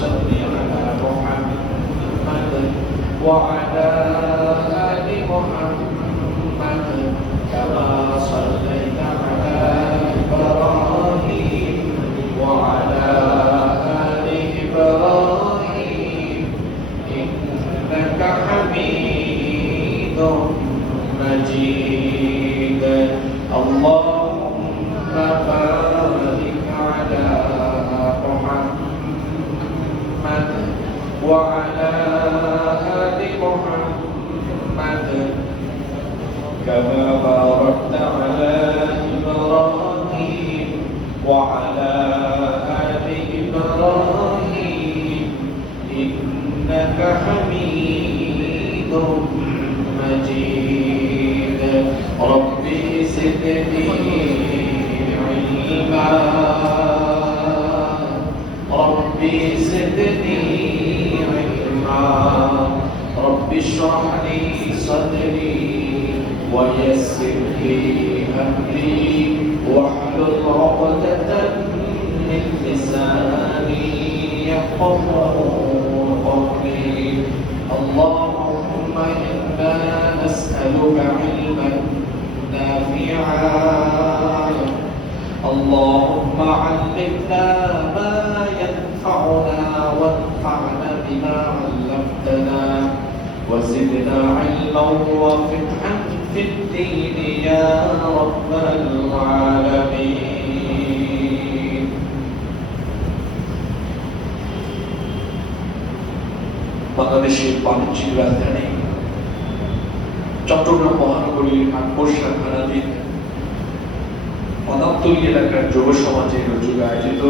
صل على محمد وعلى آل محمد كما صليت على إبراهيم وعلى آل إبراهيم إنك حميد مجيد اللهم بارك على محمد وعلى آل محمد كما باركت على إبراهيم وعلى آل إبراهيم إنك حميد مجيد رب زدني علما رب زدني علما رب اشرح لي صدري ويسر لي أمري واحلل عقدة من لساني يفقهوا قولي اللهم إنا نسألك علما نافعا اللهم علمنا ما ينفعنا وانفعنا بما علمتنا وزدنا علما وفقها في الدين يا رب العالمين বাংলাদেশের বাণিজ্যিক রাজধানী চট্টগ্রাম মহানগরীর আকবর শাখারাধীন পদান্তলী এলাকার যুব সমাজের উদ্যোগে আয়োজিত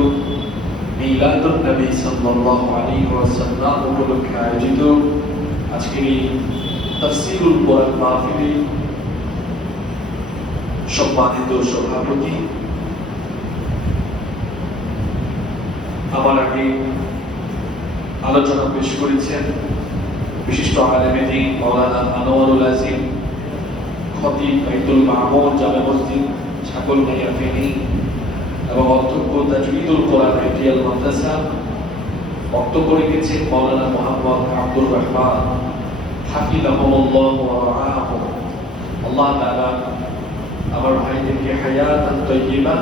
মিলাদুন নবী সাল্লাল্লাহু আলাইহি ওয়াসাল্লাম উপলক্ষে আয়োজিত আজকের এই তাফসীরুল কোরআন মাহফিলে সম্মানিত সভাপতি আমার আগে আলোচনা পেশ করেছেন বিশিষ্ট আলেম দ্বীন মাওলানা আনোয়ারুল আজিম খতিব বাইতুল মামুর জামে মসজিদ ছাগলনাইয়া ফেনী এবং অধ্যক্ষ তাজউইদুল কোরআন আইডিয়াল মাদ্রাসা বক্তব্য রেখেছেন মাওলানা মুহাম্মদ আব্দুর রহমান হাফিজাহুল্লাহ ওয়া রাআহু আল্লাহ তাআলা আমার ভাইদেরকে হায়াতান তাইয়্যিবা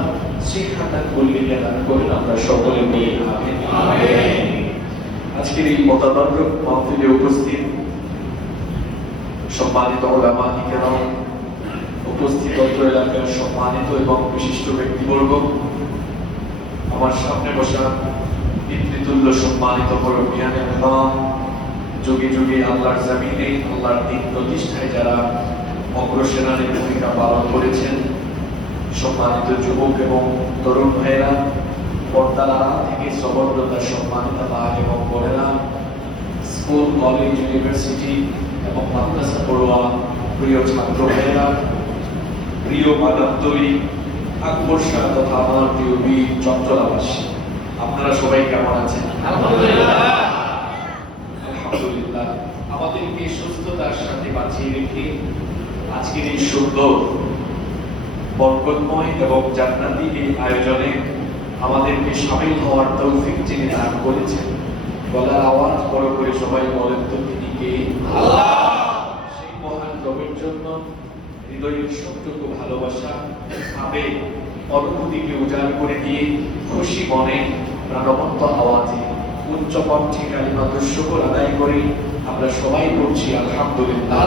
সিহহাতান কুল্লিয়া দান করেন আমরা সকলে বলি আমিন আমিন আজকের এই মোতাবারক মাহফিলে উপস্থিত সম্মানিত উলামা ইকরাম উপস্থিত অত্র এলাকার সম্মানিত এবং বিশিষ্ট ব্যক্তিবর্গ আমার সামনে বসা পিতৃতুল্য সম্মানিত মুরব্বিয়ানে ইকরাম যুগে যুগে আল্লাহর জমিনে আল্লাহর দ্বীন প্রতিষ্ঠায় যারা অগ্রসেনানীর ভূমিকা পালন করেছেন সম্মানিত যুবক এবং তরুণ ভাইয়েরা পর্দার আড়াল থেকে সবর্ণতা সম্মানিত মা এবং বোনেরা স্কুল কলেজ ইউনিভার্সিটি এবং মাদ্রাসা পড়ুয়া প্রিয় ছাত্র ভাইয়েরা প্রিয় বাদান্তরী আকবর শাহ তথা আমার প্রিয় বীর চট্টগ্রামবাসী আপনারা সবাই কেমন আছেন? আলহামদুলিল্লাহ আমাদেরকে সুস্থতার সাথে বাঁচিয়ে রেখে আজকের এই সুন্দর বরকতময় এবং জান্নাতি এই আয়োজনে আমাদেরকে শামিল হওয়ার তৌফিক যিনি দান করেছেন গলার আওয়াজ বড় করে সবাই বলেন তো তিনি কে? আল্লাহ। সেই মহান রবের জন্য হৃদয়ের সবটুকু ভালোবাসা আবেগ অনুভূতিকে উজাড় করে দিয়ে খুশি মনে প্রাণবন্ত আওয়াজে উচ্চ কণ্ঠে কালিমাতুশ শুকর আদায় করে আমরা সবাই পড়ছি আলহামদুলিল্লাহ।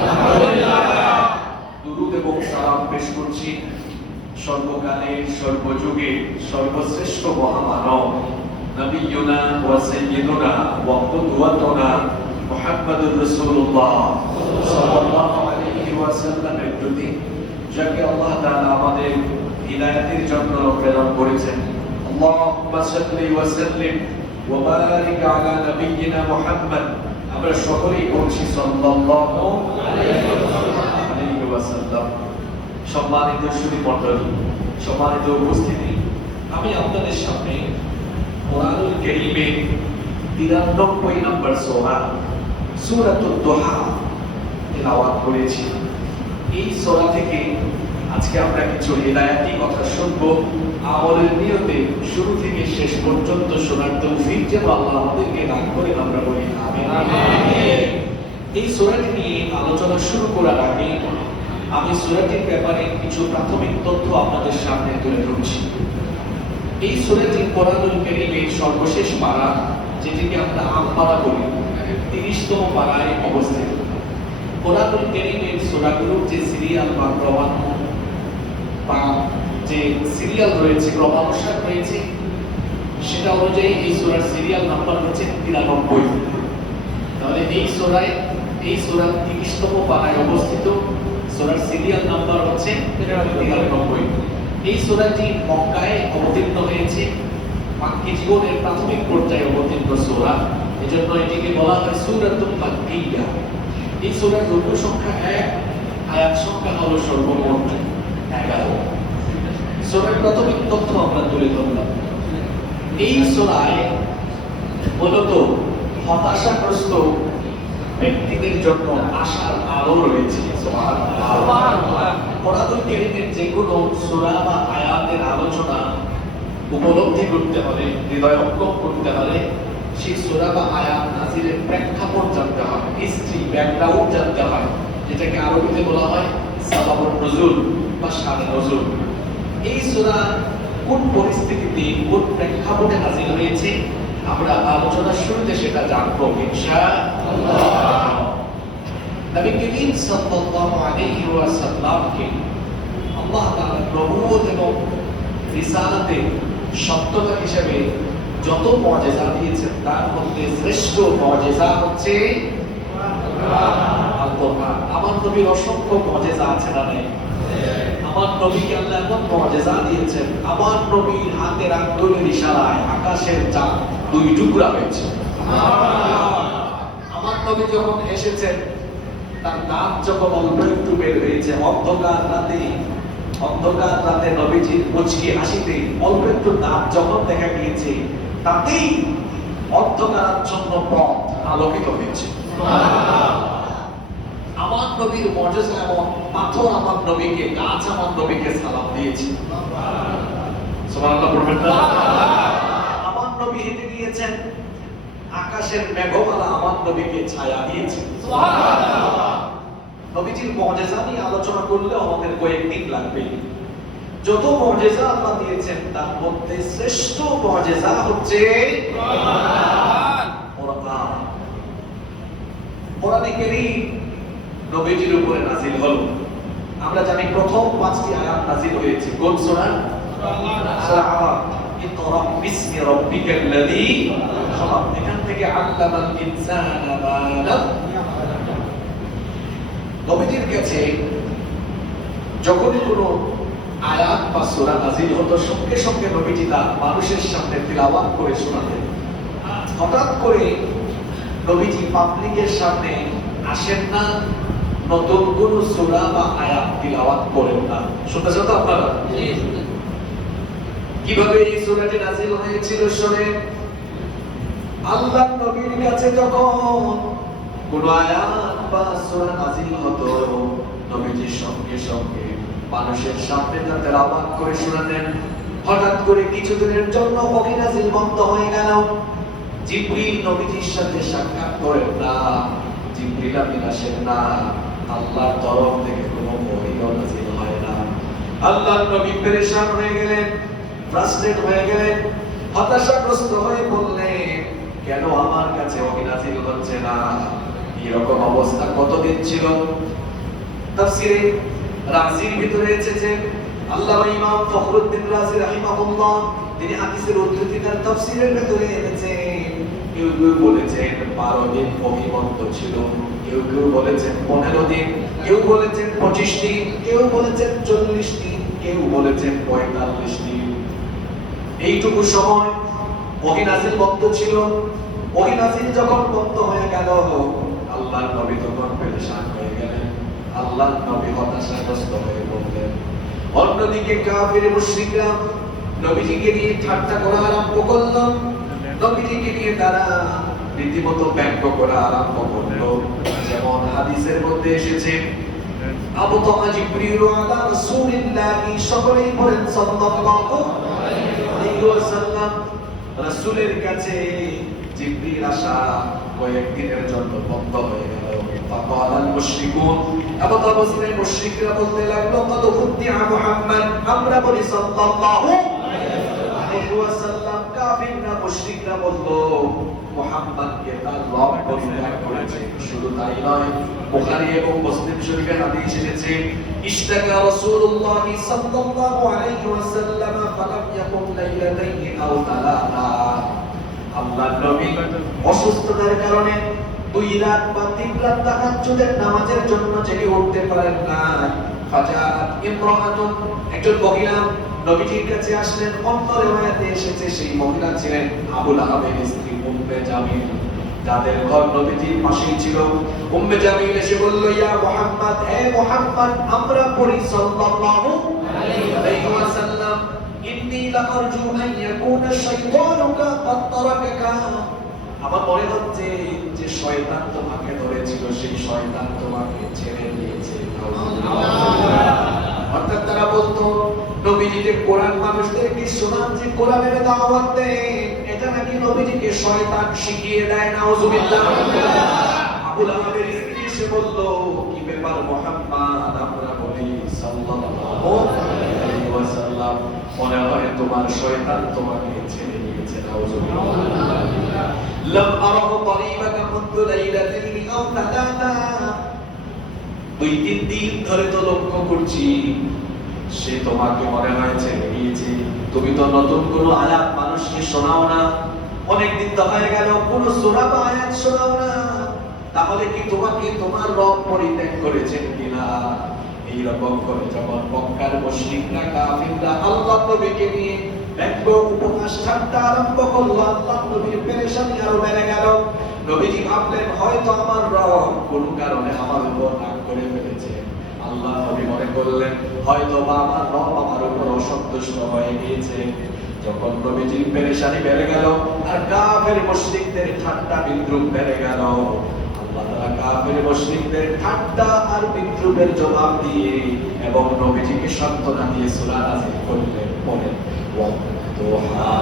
দুরূদ এবং সালাম পেশ করছি সর্বকালের সর্বযুগে সর্বশ্রেষ্ঠ মহামানব নবিয়ুনা ওয়া সাইয়্যিদুনা ওয়া কুদওয়াতুনা মুহাম্মাদুর রাসূলুল্লাহ সাল্লাল্লাহু আলাইহি ওয়াসাল্লামের প্রতি যাকে আল্লাহ তাআলা আমাদের হিদায়াতের জন্য প্রেরণ করেছেন আল্লাহুম্মা সাল্লি ওয়া সাল্লিম ওয়া বারিক আলা নবিয়িনা মুহাম্মদ আমরা সকলেই বলছি সাল্লাল্লাহু আলাইহি ওয়াসাল্লাম। সম্মানিত সুধী মণ্ডলী সম্মানিত উপস্থিতি আমি আপনাদের সামনে কোরআনুল কারীমের 93 নম্বর সূরা সূরাতুদ দুহা তেলাওয়াত করেছি। এই সূরা থেকে আজকে আমরা কিছু হিদায়াতি কথা শুনবো, আমলের নিয়তে শুরু থেকে শেষ পর্যন্ত শোনার তৌফিক যেন আল্লাহ আমাদেরকে দান করেন, আমরা বলি আমিন। এই সূরাটি নিয়ে আলোচনা শুরু করার আগে আমি সূরাটির ব্যাপারে কিছু প্রাথমিক তথ্য আপনাদের সামনে তুলে ধরছি। এই সূরাটি কোরআনুল কারীমের সর্বশেষ পারা, যেটিকে আমরা আল-পারা বলি, 30তম পারায় অবস্থিত। কোরআনুল কারীমের সূরাগুলোর যে সিরিয়াল বা ক্রমানুসার বা যে সিরিয়াল রয়েছে, ক্রমানুসার রয়েছে, সেটা অনুযায়ী এই সূরার সিরিয়াল নাম্বার হচ্ছে 93। তাহলে এই সূরায়, এই সূরা 30তম পারায় অবস্থিত, সূরার সিরিয়াল নাম্বার হচ্ছে 93। এই সূরাটি মক্কায় অবতীর্ণ হয়েছে, মাক্কী জীবনের প্রাথমিক পর্যায়ে অবতীর্ণ সূরা, এজন্য এটিকে বলা হয় সূরাতুল মাক্কিয়া। এই সূরার রুকু সংখ্যা 1, আয়াত সংখ্যা হলো সর্বমোট 11। সূরার প্রাথমিক তথ্য আমরা তুলে ধরলাম। এই সূরায় মূলত হতাশাগ্রস্ত ব্যক্তিদের জন্য আশার আলো রয়েছে। সুবহানাল্লাহ। কোরআনুল কারীমের যে কোনো সূরা বা আয়াতের আলোচনা উপলব্ধি করতে হলে, হৃদয়ঙ্গম করতে হলে, সেই সূরা বা আয়াত নাযিলের প্রেক্ষাপট জানতে হয়, হিস্ট্রি, ব্যাকগ্রাউন্ড জানতে হয়, যেটাকে আরবিতে বলা হয় সাবাবুন নুজুল বা শানে নজুল। এই সূরা কোন পরিস্থিতিতে, কোন প্রেক্ষাপটে নাযিল হয়েছে, আমরা আলোচনার শুরুতে সেটা জানবো ইনশাআল্লাহ। নবী করিম সাল্লাল্লাহু আলাইহি ওয়াসাল্লামকে আল্লাহ তাআলা নবুয়ত এবং রিসালাতে সত্যতা হিসেবে যত মুজিজা দিয়েছেন, তার মধ্যে শ্রেষ্ঠ মুজিজা হচ্ছে আল-কোরআন। আমার নবীর অসংখ্য মুজিজা আছে না নেই? আমার নবীকে আল্লাহ এমন মুজিজা দিয়েছেন, আমার নবীর হাতের আঙ্গুলের ইশারায় আকাশের চাঁদ 2 টুকরা হয়েছে। আমার নবী যখন এসেছেন, তার দাঁত যখন অল্প একটু বের হয়েছে, অন্ধকার রাতে নবীজির মুচকি হাসিতে অল্প একটু দাঁত যখন দেখা গিয়েছে, তাতেই অন্ধকারাচ্ছন্ন পথ আলোকিত হয়েছে। আমার নবীর মুজিজা এমন, পাথর আমার নবীকে, গাছ আমার নবীকে সালাম দিয়েছে। সুবহানাল্লাহ পড়বেন না? আমার নবী হেঁটে গিয়েছেন, আকাশের মেঘমালা আমার নবীকে ছায়া দিয়েছে। সুবহানাল্লাহ। নবীজির মুজিজা নিয়ে আলোচনা করলে আমাদের কয়েকদিন লাগবে। যত মুজিজা আল্লাহ দিয়েছেন, তার মধ্যে শ্রেষ্ঠ মুজিজা হচ্ছে কোরআন। কোরআনে কারীম নবীজির উপরে নাযিল হলো। আমরা জানি প্রথম 5টি আয়াত নাযিল হয়েছে কোন সূরা? সূরা আরাফ। ইকরা বিসমি রাব্বিকাল্লাযী খালাক। এখান থেকে আল্লামাল ইনসানা মা লাম ইয়ালাম। নবীজির কাছে যখন কোনো আয়াত বা সূরা নাযিল হতো, সঙ্গে সঙ্গে নবীজি তা মানুষের সামনে তিলাওয়াত করে শোনাতেন। হঠাৎ করে নবীজি পাবলিকের সামনে আসেন না, নতুন কোন সূরা বা আয়াত তিলাওয়াত করেন না। শুনতেছেন তো আপনারা? কিভাবে এই সূরাটি নাযিল হয়েছিল শুনেন। আল্লাহর নবীর কাছে যখন কোন আয়াত বা সূরা নাযিল হতো, নবীজি সঙ্গে সঙ্গে মানুষের সামনে তা তেলাওয়াত করে শোনাতেন। হঠাৎ করে কিছুদিনের জন্য ওহী নাযিল বন্ধ হয়ে গেল। জিবরিল নবীজির সাথে সাক্ষাৎ করেন না, জিবরিল আমিন আসেন না, আল্লাহর তরফ থেকে কোনো ওহী নাযিল হয় না। আল্লাহর নবী পেরেশান হয়ে গেলেন, ফ্রাস্ট্রেট হয়ে গেলেন, হতাশাগ্রস্ত হয়ে বললেন, কেন আমার কাছে ওহী নাযিল হচ্ছে না? এরকম অবস্থা কতদিন ছিল? তাফসীরে রাজির ভিতরে এসেছে, আল্লামা ইমাম ফখরুদ্দীন রাজি রাহিমাহুল্লাহ তিনি হাদিসের উদ্ধৃতি তার তাফসীরের ভিতরে এনেছেন। কেউ কেউ বলেছেন 12 দিন ওহী বন্ধ ছিল, কেউ কেউ বলেছেন 15 দিন, কেউ বলেছেন 25 দিন, কেউ বলেছেন 40 দিন, কেউ বলেছেন 45 দিন। এইটুকু সময় ওহী নাযিল বন্ধ ছিল। ওহী নাযিল যখন বন্ধ হয়ে গেল, আল্লাহর নবী তখন পেরেশান হয়ে গেলেন, আল্লাহর নবী হতাশাগ্রস্ত হয়ে পড়লেন। অন্যদিকে কাফির মুশরিকরা নবীজিকে নিয়ে ঠাট্টা করা আরম্ভ করল, নবীজিকে নিয়ে তারা রীতিমতো ব্যঙ্গ করা আরম্ভ করল। যেমন হাদিসের মধ্যে এসেছে, আবতা জিবরিল আলা রাসূলিল্লাহি সকলেই বলেন সাল্লাল্লাহু আলাইহি ওয়াসাল্লাম। রাসূলের কাছে জিবরিল আসা কয়েকদিনের জন্য বন্ধ হয়ে গেল। ফাকালাল মুশরিকুন, আবতা বসরে মুশরিকরা বলতে লাগলো কদ ফুদ্দিআ মুহাম্মদ, আমরা বলি সাল্লাল্লাহু আলাইহি ওয়াসাল্লাম। কাফিররা মুশরিকরা বলতো মুহাম্মদকে তার রব পরিত্যাগ করেছে। শুধু তাই নয়, বুখারী এবং মুসলিম শরীফে হাদিস এসেছে ইশতাকা রাসূলুল্লাহ সাল্লাল্লাহু আলাইহি ওয়াসাল্লাম ফালাম ইয়াকুম লাইলাতাইন আও তালাতা। আল্লাহর নবী অসুস্থতার কারণে 2 রাত বা 3 রাত তাহাজ্জুদের নামাজের জন্য জেগে উঠতে পারেন না। ফাজাআত ইমরাআতুন, একজন মহিলা নবীজির কাছে আসলেন। অন্য riwayate এসেছে সেই মহিলা ছিলেন আবু লাহাবের স্ত্রী উম্মে জামিল, যাদের ঘর নবীজির পাশেই ছিল। উম্মে জামিল এসে বলল, ইয়া মুহাম্মদ, হে মুহাম্মদ, আমরা পড়ি সাল্লাল্লাহু আলাইহি ওয়াসাল্লাম ইন্নী লাআরজু আন ইয়াকুনা শাইতানুকা ক্বাদ তারাকাকা। আমার মনে হচ্ছে যে শয়তান তোমাকে ধরেছিল, সেই শয়তান তোমাকে ছেড়ে দিয়েছে। অর্থাৎ তারা বলতো নবীজি যে কোরআন মানুষদেরকে শোনান, যে কোরআনের দাওয়াত দেন, এটা নাকি নবীজিকে শয়তান শিখিয়ে দেয়। নাউজুবিল্লাহ। আবু লাহাবের স্ত্রী এসে বলল, কি ব্যাপার মুহাম্মদ, আমরা বলি সাল্লাল্লাহু আলাইহি ওয়াসাল্লাম, মনে হয় তোমার শয়তান তোমাকে ছেড়ে দিয়েছে। নাউজুবিল্লাহ। লাম আরাহু তারিবাকা মুনযু লাইলাতাইন আও তালাতা, 2-3 দিন ধরে তো লক্ষ্য করছি সে তোমাকে মনে হয় ছেড়ে দিয়েছে। তুমি তো নতুন কোনো আলাপ মানুষকে শোনাও না, অনেকদিন তো হয়ে গেল কোনো সূরা বা আয়াত শোনাও না, তাহলে কি তোমাকে তোমার রব পরিত্যাগ করেছেন কিনা? এইরকম করে যখন মক্কার মুশরিকরা কাফিররা আল্লাহর নবীকে নিয়ে ব্যঙ্গ উপহাস ঠাট্টা আরম্ভ করলো, আল্লাহর নবীর পেরেশানি আরো বেড়ে গেল। নবীজি ভাবলেন হয়তো আমার রব কোনো কারণে আমার উপর রাগ করে ফেলেছে। আল্লাহ নবী মনে করলেন হয়তো বা আমার রব আমার উপর অসন্তুষ্ট হয়ে গিয়েছে। যখন নবীজির পেরেশানি বেড়ে গেল আর কাফের মুশরিকদের ঠাট্টা বিদ্রুপ বেড়ে গেল, আল্লাহ তাআলা কাফের মুশরিকদের ঠাট্টা আর বিদ্রুপের জবাব দিয়ে এবং নবীজিকে সান্ত্বনা দিয়ে সূরা নাযিল করলেন। বলেন ওয়াদুহা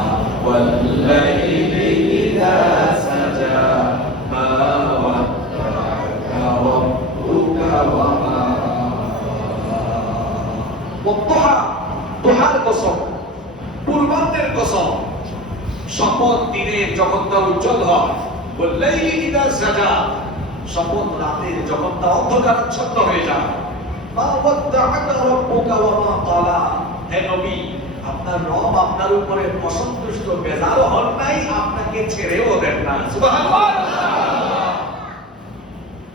ওয়াল লাইলি ইযা সাজা মা ওয়াদ্দাআকা রাব্বুকা ওয়া মা। ওয়াদুহা, দুহার কসম, পূর্বান্তের কসম, শপথ দিনের যখন তা উজ্জ্বল হয়, ওয়াল লাইলি ইযা সাজা, শপথ রাতের যখন তা অন্ধকারাচ্ছন্ন হয়ে যায়। মা ওয়াদ্দাআকা রাব্বুকা ওয়া মা ক্বালা, হে নবী, আপনার রব আপনার উপরে অসন্তুষ্ট বেজারও হন নাই, আপনাকে ছেড়েও দেন না। সুবহানাল্লাহ।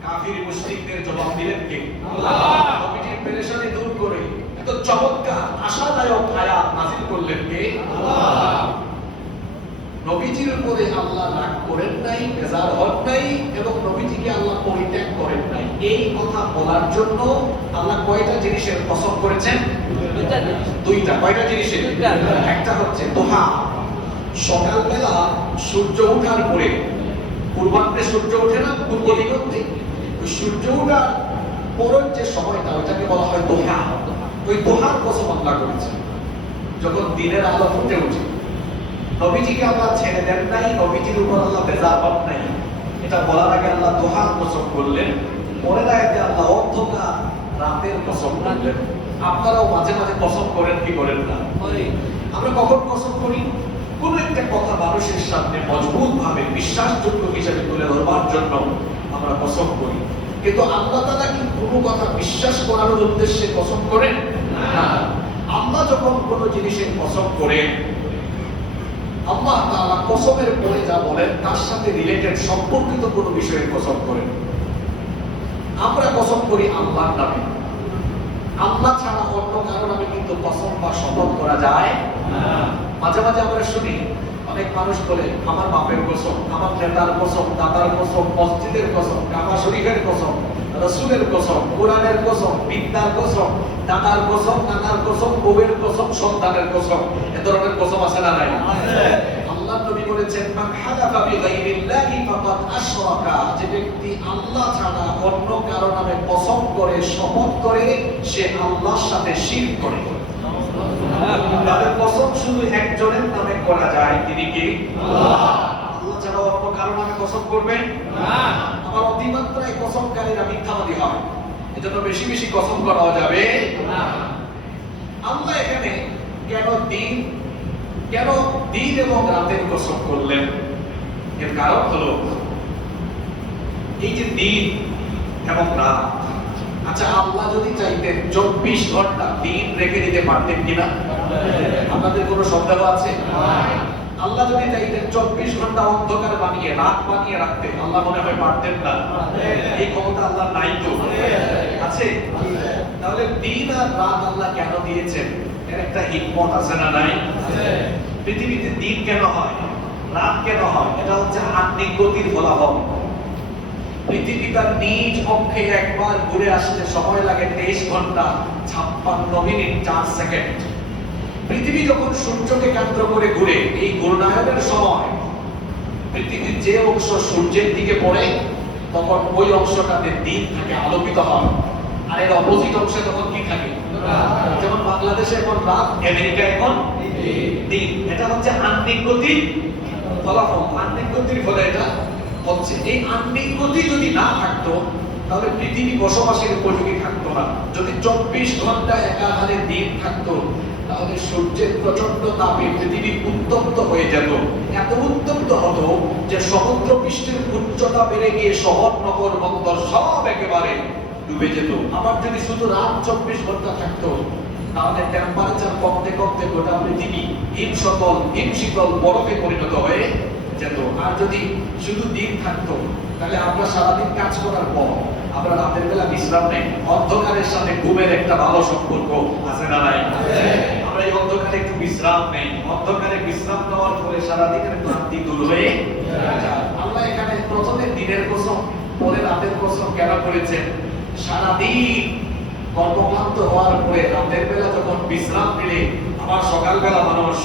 কাফির মুশরিকদের জবাব দিলেন কে? আল্লাহ। নবীজির পেরেশানি দূর করে এত চমৎকার আশাদায়ক আয়াত নাযিল করলেন কে? আল্লাহ। নবীজির উপরে আল্লাহ রাগ করেন নাই, বেজার হন নাই এবং নবীজিকে আল্লাহ পরিত্যাগ করেন নাই। এই কথা বলার জন্য আল্লাহ কয়টা জিনিসের কসম করেছেন? দুইটা। কয়টা জিনিসের? একটা হচ্ছে দোহা, সকালবেলা সূর্য ওঠার পরে, পূর্বান্তে সূর্য ওঠে না পূর্ব দিগন্তে, ওই সূর্য ওঠার পরের যে সময়টা ওইটাকে বলা হয় দোহা। ওই দোহার কসম আল্লাহ করেছেন। যখন দিনের আলো ফুটে ওঠে, নবীজিকে আল্লাহ ছেড়ে দেন নাই, নবীজির উপর আল্লাহ বেজার হন নাই, এটা বলার আগে আল্লাহ দোহার কসম করলেন। পরের আয়াতে আল্লাহ অন্ধকার রাতের কসম করলেন। আপনারাও মাঝে মাঝে কসম করেন কি করেন না? আমরা কখন কসম করি? কোন একটা কথা মানুষের সামনে মজবুত ভাবে বিশ্বাসযোগ্য হিসেবে তুলে ধরবার জন্য আমরা কসম করি, কিন্তু আল্লাহ তাআলা কি কোনো কথা বিশ্বাস করানোর উদ্দেশ্যে কসম করেন না। আল্লাহ যখন কোনো জিনিসের কসম করেন, আল্লাহ তাআলা কসমের পরে যা বলেন তার সাথে রিলেটেড সম্পর্কিত কোনো বিষয়ের কসম করেন। আমরা কসম করি আল্লাহর নামে, আল্লাহ ছাড়া অন্য কারো নামে কিন্তু কসম বা শপথ করা যায় না। মাঝে মাঝে আমরা শুনি অনেক মানুষ বলে আমার বাপের কসম, আমার নেতার কসম, দাদার কসম, মসজিদের কসম, কাবা শরীফের কসম, রাসূলের কসম, কোরআনের কসম, বিদ্যার কসম, দাদার কসম, নানার কসম, বউয়ের কসম, সন্তানের কসম। এ ধরনের কসম আছে না নাই? আল্লাহ নবী বলেছেন মান হালাফা বিগাইরিল্লাহি ফাকাদ আশরাকা, যে ব্যক্তি আল্লাহ ছাড়া অন্য কারো নামে কসম করে, শপথ করে, সে আল্লাহর সাথে শিরক করে। তাহলে কসম শুধু একজনের নামে করা যায়, তিনি কি? আল্লাহ ছাড়া অন্য কারো নামে কসম করবেন না। আবার অতিমাত্রায় কসমকারীরা মিথ্যাবাদী হয়, এজন্য বেশি বেশি কসম করা যাবে না। আল্লাহ এখানে কেন দিন এবং রাতের কসম করলেন? এর কারণ হলো এই যে দিন এবং রাত, আচ্ছা আল্লাহ যদি চাইতেন 24 ঘন্টা দিন রেখে দিতে পারতেন কিনা? আপনাদের কোনো সন্দেহ আছে? আল্লাহ যদি চাইতেন 24 ঘন্টা অন্ধকার বানিয়ে রাত বানিয়ে রাখতেন, আল্লাহ মনে হয় পারতেন না? এই ক্ষমতা আল্লাহ নাই তো? আছে? তাহলে দিন আর রাত আল্লাহ কেন দিয়েছেন? এর একটা হিকমত আছে না নাই? পৃথিবীতে দিন কেন হয়, রাত কেন হয়? এটা হচ্ছে আত্মিক গতির ফলাফল। পৃথিবীটা নিজ অক্ষে একবার ঘুরে আসতে সময় লাগে 23 ঘন্টা 56 মিনিট 4 সেকেন্ড। পৃথিবী যখন সূর্যকে কেন্দ্র করে ঘুরে, এই ঘূর্ণায়নের সময় পৃথিবীর যে অংশ সূর্যের দিকে পড়ে তখন ওই অংশটাতে দিন থাকে, আলোকিত হয়, আর এর অপোজিট অংশে তখন কি থাকে? যেমন বাংলাদেশে এখন রাত, আমেরিকা এখন দিন। এটা হচ্ছে আত্মিক গতির ফলাফল। আত্মিক গতির ফলে এটা হচ্ছে। এই আত্মিক গতি যদি না থাকতো তাহলে পৃথিবী বসবাসের উপযোগী থাকতো না। যদি 24 ঘন্টা একাধারে দিন থাকতো তাহলে সূর্যের প্রচন্ড তাপে পৃথিবী উত্তপ্ত হয়ে যেত। এত উত্তপ্ত হতো যে সমুদ্র পৃষ্ঠের উচ্চতা বেড়ে গিয়ে শহর, নগর, বন্দর সব একেবারে ডুবে যেত। আবার যদি শুধু রাত 24 ঘন্টা থাকতো তাহলে টেম্পারেচার কমতে কমতে গোটা পৃথিবী হিমশীতল বরফে পরিণত হয়ে যেত। আর যদি শুধু দিন থাকতো তাহলে আমরা সারাদিন কাজ করার পর আমরা রাতের বেলা বিশ্রাম নেই। অন্ধকারের সাথে ঘুমের একটা ভালো সম্পর্ক আছে না নাই? আমরা এই অন্ধকারে একটু বিশ্রাম নেই, অন্ধকারে বিশ্রাম নেওয়ার ফলে সারাদিনের ক্লান্তি দূর হয়ে যায়। আল্লাহ এখানে প্রথমে দিনের কসম পরে রাতের কসম কেন করেছেন? সারাদিন কর্মক্লান্ত হওয়ার পরে রাতের বেলা যখন বিশ্রাম নিলে আবার সকালবেলা মানুষ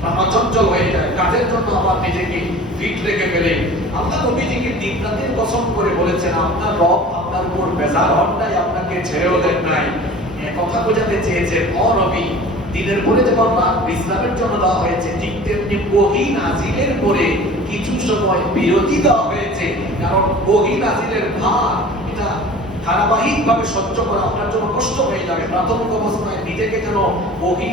প্রাণচঞ্চল হয়ে যায়, কাজের জন্য আবার নিজেকে ফিট রেখে ফেলে। আল্লাহ নবীজিকে দিন রাতের কসম করে বলেছেন, আপনার রব আপনার উপর বেজার হন নাই, আপনাকে ছেড়েও দেন নাই। কথা বোঝাতে চেয়েছেন, ও নবী, দিনের পরে যেমন রাত বিশ্রামের জন্য দেওয়া হয়েছে, ঠিক তেমনি ওহী নাজিলের পরে কিছু সময় বিরতি দেওয়া হয়েছে। কারণ ওহী নাজিলের ভার এটা ধারাবাহিক ভাবে সহ্য করা আপনার জন্য কষ্ট হয়ে যাবে। প্রাথমিক অবস্থায় নিজেকে যেন ওহী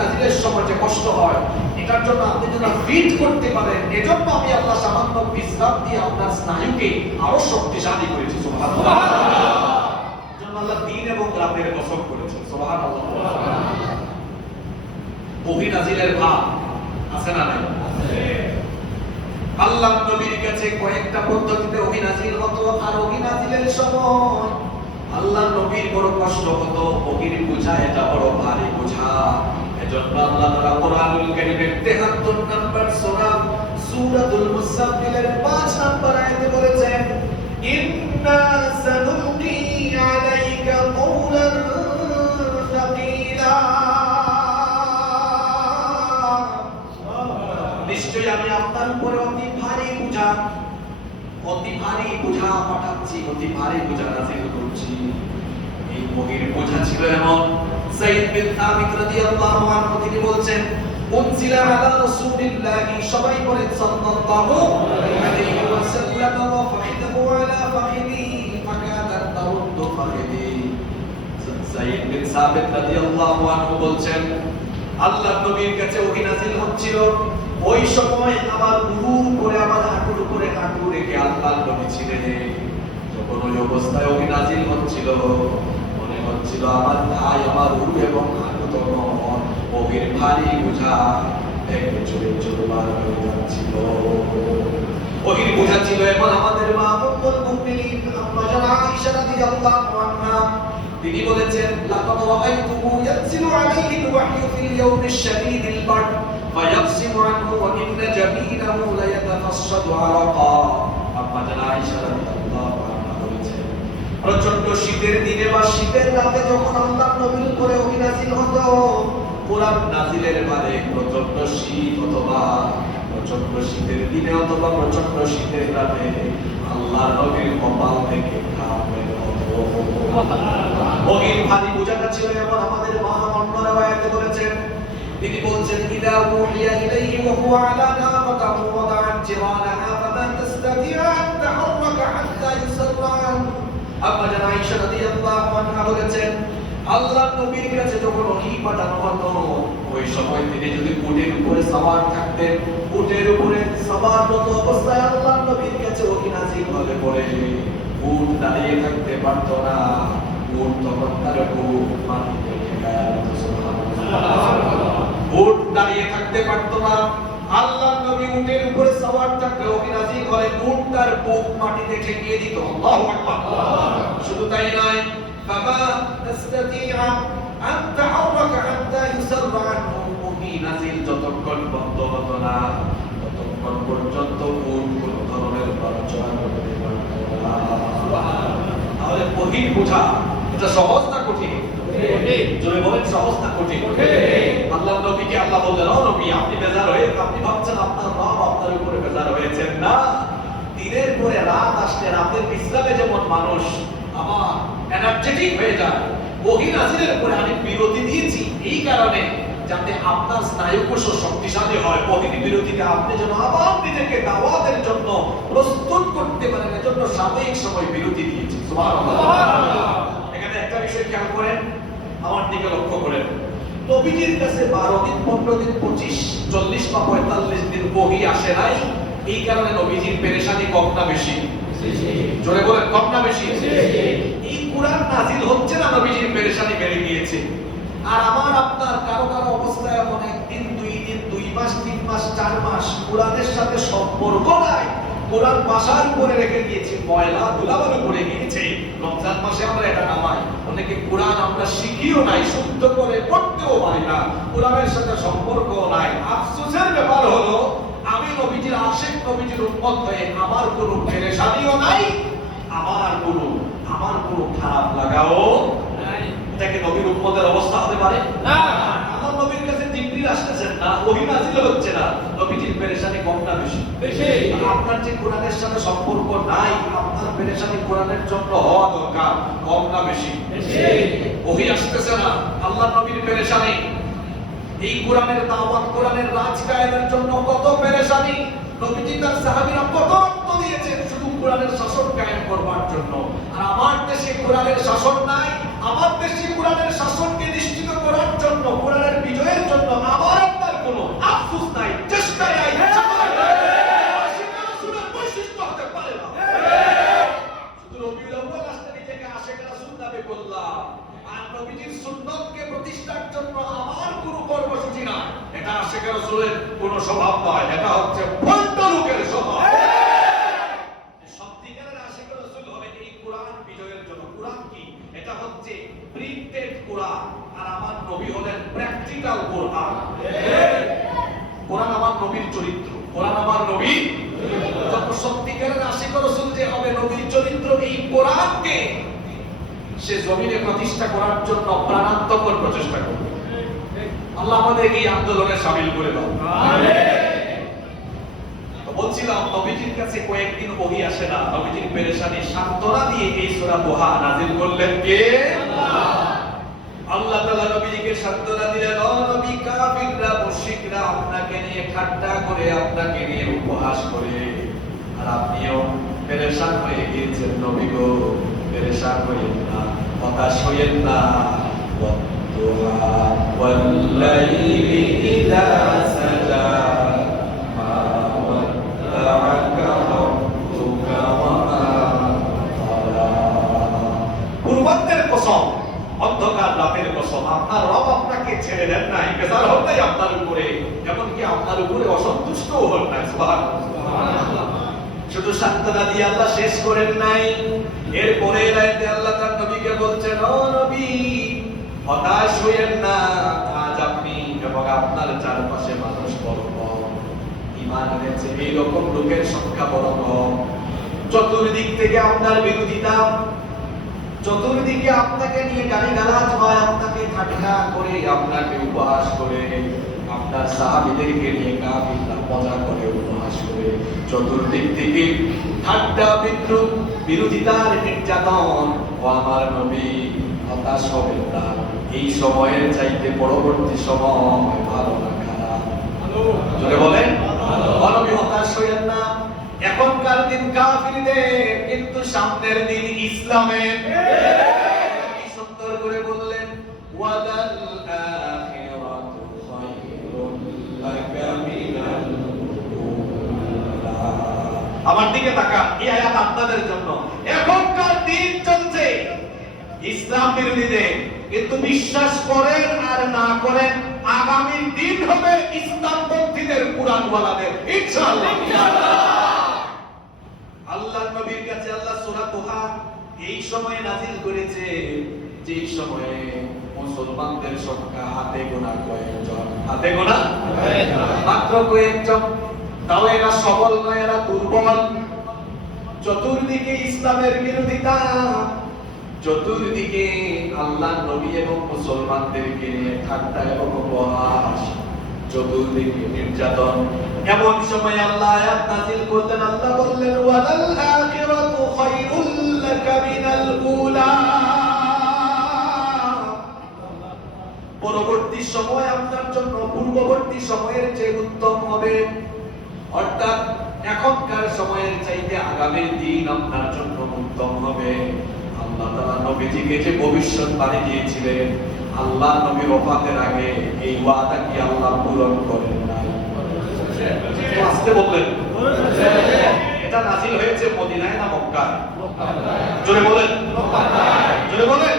নাজিলের সময় যে কষ্ট হয়, এটার জন্য আপনি যেন ফিট করতে পারেন, এজন্য আমি আল্লাহ সামান্য বিশ্রাম দিয়ে আপনার স্নায়ুকে আরো শক্তিশালী করেছি। সুবহানাল্লাহ। জন্য আল্লাহ দিন এবং রাতের কসম করেছেন। সুবহানাল্লাহ। ওহী নাজিলের ভাব আছে না নাই? আল্লাহ নবীর কাছে কয়েকটা পদ্ধতিতে ওহী নাজিল হতো, আর ওহী নাজিলের সময় আল্লাহ নবীর বড় কষ্ট হতো। ওহীর বোঝা এটা বড় ভারী বোঝা। এজন্য আল্লাহ তাআলা কোরআনুল কারীমের 73 নম্বর সূরাতুল মুসাফফিলের 5 নম্বর আয়াতে বলেছেন, ইন্না সানুলকি আলাইকা কওলান সাকিলা। নিশ্চয়ই আমি আপনার উপরে অতি ভারী বোঝা পাঠাচ্ছি, অতি ভারী বোঝা নাযিল করছি। এই ওহীর বোঝা ছিল এমন, যায়েদ বিন সাবিত রাদিয়াল্লাহু আনহু তিনি বলছেন, উনজিলা আলা রাসূলিল্লাহি, সবাই বলেন সাল্লাল্লাহু আলাইহি ওয়াসাল্লাম, ওয়া ফাখিদাহু আলা ফাখিদি ফাকানাত তারুদ্দু ফাখিদি। যায়েদ বিন সাবিত রাদিয়াল্লাহু আনহু বলছেন, আল্লাহর নবীর কাছে ওহী নাযিল হচ্ছিল, ওই সময় আমার উরুর উপরে, আমার হাঁটুর উপরে হাঁটু রেখে আল্লাহর নবী ছিলেন। যখন ওই অবস্থায় ওহী নাযিল হচ্ছিল, মনে হচ্ছিল আমার ভাই, আমার উরু এবং হাঁটু তখন ওহীর ভারী বোঝা একটু চলে চলবার হয়ে যাচ্ছিল। ওহীর বোঝা ছিল এমন, আমাদের মা উম্মুল মুমিনিন আম্মা জান আয়েশা রাদিয়াল্লাহু আনহা তিনি বলেছেন, লাকাদ রাআইতুহু ইয়ানজিলু আলাইহিল ওয়াহয়ু ফিল ইয়াউমিশ শাদীদিল বারদ ফায়াকসিমু আনহু ওয়া ইন্না জাবিনাহু লা ইয়াতাফাসসাদু আরাকা। আম্মা জান আয়েশা রাদিয়াল্লাহু আনহা বলেছেন, প্রচন্ড শীতের দিনে বা শীতের রাতে যখন আল্লাহর নবীর উপরে ওহী নাযিল হতো, কোরআন নাযিলের বারে প্রচন্ড শীত অথবা প্রচন্ড শীতের দিনে অথবা প্রচন্ড শীতের রাতে আল্লাহ নবীর কপাল থেকে ঘাম বের হতো। ওহির ভারী বোঝাটা ছিল এমন আমাদের মহামন্ডল আয়াতে বলেছেন, তিনি বলছেন ইদা উহিয়া ইলাইহি ওয়া হুয়া আলা নামাতাহু ওয়াদা'আ জিরানাহা ফামা তাস্তাতি'উ আন তাহাররাকা হাত্তা ইউসাররান। আম্মা জান আয়েশা রাদিয়াল্লাহু আনহা বলেছেন, আল্লাহর নবীর কাছে যখন ওহী পাঠানো হতো ওই সময় তিনি যদি উটের উপরে সওয়ার থাকতেন, উটের উপরে সওয়াররত অবস্থায় আল্লাহর নবীর কাছে ওহী নাযিল হলে পরে উট দাঁড়িয়ে থাকতে পারত না, উট তখন তার বুক মাটিতে ঠেকায়া দিত। সুবহানাল্লাহ। উট দাঁড়িয়ে থাকতে পারত না, আল্লাহর নবী উটের উপরে সওয়ার থাকলে ওহী নাযিল হলে উট তার বুক মাটিতে ঠেকিয়ে দিত। আল্লাহু আকবার। শুধু তাই নয়, ফামা তাস্তাতি'আ আন তাহাররাকা হাত্তা ইউসাররা আনহু, ওহী নাযিল যতক্ষণ বন্ধ হতো না ততক্ষণ পর্যন্ত উট কোন ধরনের নড়াচড়া করতে পারত না। সুবহানাল্লাহ। তাহলে ওহীর বোঝা এটা সহজ না কঠিন? জোরে বলেন, সহজ না কঠিন? আল্লাহর নবীকে আল্লাহ বললেন, ও নবী আপনি বেজার হয়ে আপনি ভাবছেন আপনার রব আপনার উপরে বেজার হয়েছেন না। দিনের পরে রাত আসলে রাতের বিশ্রামে যেমন মানুষ আমার এনার্জেটিক হয়ে যায়, ওহী নাযিলের পরে আমি বিরতি দিয়েছি এই কারণে যাতে আপনার স্নায়ুকোষ শক্তিশালী হয়। ওহী বিরতিতে আপনি যেন আবার নিজেকে দাওয়াতের জন্য প্রস্তুত করতে পারেন, এজন্য সাময়িক সময় বিরতি দিয়েছি। সুবহানাল্লাহ। এখানে একটা বিষয় খেয়াল করেন, আমার দিকে লক্ষ্য করেন। নবীজির কাছে 12 দিন 15 দিন 25 40 বা 45 দিন ওহী আসে নাই, এই কারণে নবীজির পেরেশানি কম না বেশি? জোরে বলেন, কম না বেশি? এই কুরআন নাযিল হচ্ছে না, নবীজির পেরেশানি বেড়ে গিয়েছে। আর আমার আপনার কারো কারো অবস্থা এমন 1 দিন 2 দিন 2 মাস 3 মাস 4 মাস কুরআনের সাথে সম্পর্ক নাই, কোরআন বাসার উপরে রেখে দিয়েছি, ময়লা ধুলাবালু পড়ে গিয়েছে। রমজান মাসে আমরা এটা নামাই, অনেকে কোরআন আমরা শিখিও নাই, শুদ্ধ করে পড়তেও পারি না, কোরআনের সাথে সম্পর্কও নাই। আফসোসের ব্যাপার হলো আমি নবীজির আশিক, নবীজির উম্মত হয়ে আমার কোনো পেরেশানিও নাই, আমার কোনো খারাপ লাগাও নাই। এটা কি নবীর উম্মতের অবস্থা হতে পারে? না। আমার নবীর কাছে জিবরিল আসতেছেন না, ওহী নাযিল হচ্ছে না, নবীজির পেরেশানি কম না বেশি? বেশি। আপনার যে কোরআনের সাথে সম্পর্ক নাই, আপনার পেরেশানি কোরআনের জন্য হওয়া দরকার, কম না বেশি? বেশি। ওহী আসতেছে না, আল্লাহর নবীর পেরেশানি, এই কোরআনের দাওয়াত, কোরআনের রাজ কায়েমের জন্য কত পেরেশানি। নবীজি তার সাহাবীরা কত রক্ত দিয়েছেন শুধু কোরআনের শাসন কায়েম করবার জন্য। আর আমার দেশে কোরআনের শাসন নাই, আমার দেশে কোরআনের শাসনকে নিশ্চিত করার জন্য, কোরআনের বিজয়ের জন্য আমার আপনার কোনো আফসোস নাই, চেষ্টা নাই। বৈশিষ্ট্য হতে পারে না। শুধু রবিউল আউয়াল আসতে নিজেকে আশিক রাসূল দাবি করলাম, আর নবীজির সুন্নতকে প্রতিষ্ঠার জন্য আমার কোনো কর্মসূচি না, এটা আশিক রাসূলের কোনো স্বভাব নয়, এটা হচ্ছে ভণ্ড লোকের স্বভাব। সত্যিকারের আশিক রাসূল হবে এই কোরআন বিজয়ের জন্য। কোরআন কি? এটা হচ্ছে প্রিন্টেড কোরআন, আর আমার নবী হলেন প্র্যাকটিক্যাল কোরআন। কোরআন আমার নবীর চরিত্র, কোরআন আমার নবীর যত সত্যিকারের আশিক রাসূল যে হবে নবীর চরিত্র, এই কোরআনকে সে জমিনে প্রতিষ্ঠা করার জন্য প্রাণান্তকর প্রচেষ্টা করবে। আল্লাহ আমাদেরকে এই আন্দোলনে শামিল করে দাও। বলছিলাম নবীজির কাছে কয়েকদিন ওহী আসে না, নবীজির পেরেশানি সান্ত্বনা দিয়ে এই সূরা দোহা নাযিল করলেন কে? আল্লাহ তাআলা নবীজিকে সান্ত্বনা দিলেন, ও নবী, কাফিররা মুশরিকরা আপনাকে নিয়ে ঠাট্টা করে, আপনাকে নিয়ে উপহাস করে, আর আপনিও পেরেশান হয়ে গিয়েছেন। নবী গো, পেরেশান হইেন না, হতাশ হইেন না। ওয়াল্লাইলি ইযা সাজা মা ওয়াদ্দাআকা রাব্বুকা ওয়া মা ক্বালা। পূর্বান্তের কসম, অন্ধকার রাতের কসম, আপনার রব আপনাকে ছেড়ে দেন নাই, বেজার হন নাই আপনার উপরে, এমনকি আপনার উপরে অসন্তুষ্টও হন নাই। সুবহানাল্লাহ। শুধু সান্ত্বনা দিয়ে আল্লাহ শেষ করেন নাই, এরপরে রাতে আল্লাহ তার নবীকে বলছেন, ও নবী, হতাশ হইেন না, আজ আপনি এবং আপনার চারপাশে মানুষ বড় কম, ঈমান এনেছে এইরকম লোকের সংখ্যা বড় কম। চতুর্দিক থেকে আপনার বিরোধিতা, চতুর্দিকে আপনাকে নিয়ে গালিগালাজ হয়, আপনাকে ঠাট্টা করে, আপনাকে উপহাস করে, তার সাহাবীদেরকে নিয়ে কাফিররা মজা করে উপহাস করে চতুর্দিক থেকে ঠাট্টা বিদ্রুপ বিরোধিতার নির্যাতন। ও আমার নবী হতাশ হবেন না, এই সময়ের চাইতে পরবর্তী সময় ভালো না খারাপ? জোরে বলেন, নবী হতাশ হইয়েন না। এখনকার দিন কাফিরদের, কিন্তু সামনের দিন ইসলামের। কি সুন্দর করে বললেন, ওয়ালাল আখিরাতু খায়রুল লাকা মিনাল উলা। আমার দিকে তাকা, এই আয়াত আপনাদের জন্য। এখনকার দিন চলছে ইসলাম বিরোধীদের, কিন্তু বিশ্বাস করেন আর না করেন, আগামী দিন হবে ইসলামপন্থীদের, কুরআনওয়ালাদের, ইনশাআল্লাহ। আল্লাহর নবীর কাছে আল্লাহ সূরা তোহা এই সময় নাযিল করেছে, যে সময়ে মুসলমানদের সংখ্যা হাতে গোনা কয়েকজন, হাতে গোনা মাত্র কয়েকজন। তাও এরা সবল নয়, এরা দুর্বল। চতুর্দিকে ইসলামের বিরোধিতা, চতুর্দিকে আল্লাহর নবী এবং মুসলমানদেরকে নিয়ে ঠাট্টা এবং উপহাস, চতুর্দিকে নির্যাতন। এমন সময় আল্লাহ আয়াত নাযিল করলেন। আল্লাহ বললেন, ওয়ালাল আখিরাতু খায়রুল লাকা মিনাল উলা। পরবর্তী সময় আপনার জন্য পূর্ববর্তী সময়ের চেয়ে উত্তম হবে। অর্থাৎ এখনকার সময়ের চাইতে আগামীর দিন আপনার জন্য উত্তম হবে। আল্লাহ তাআলা নবীজিকে যে ভবিষ্যৎবাণী দিয়েছিলেন, আল্লাহ নবীর ওফাতের আগে, এই ওয়াদা কি আল্লাহ পূরণ করেন নাই? আসতে বললেন, এটা নাযিল হয়েছে মদিনায় না মক্কায়? জোরে বলেন, জোরে বলেন।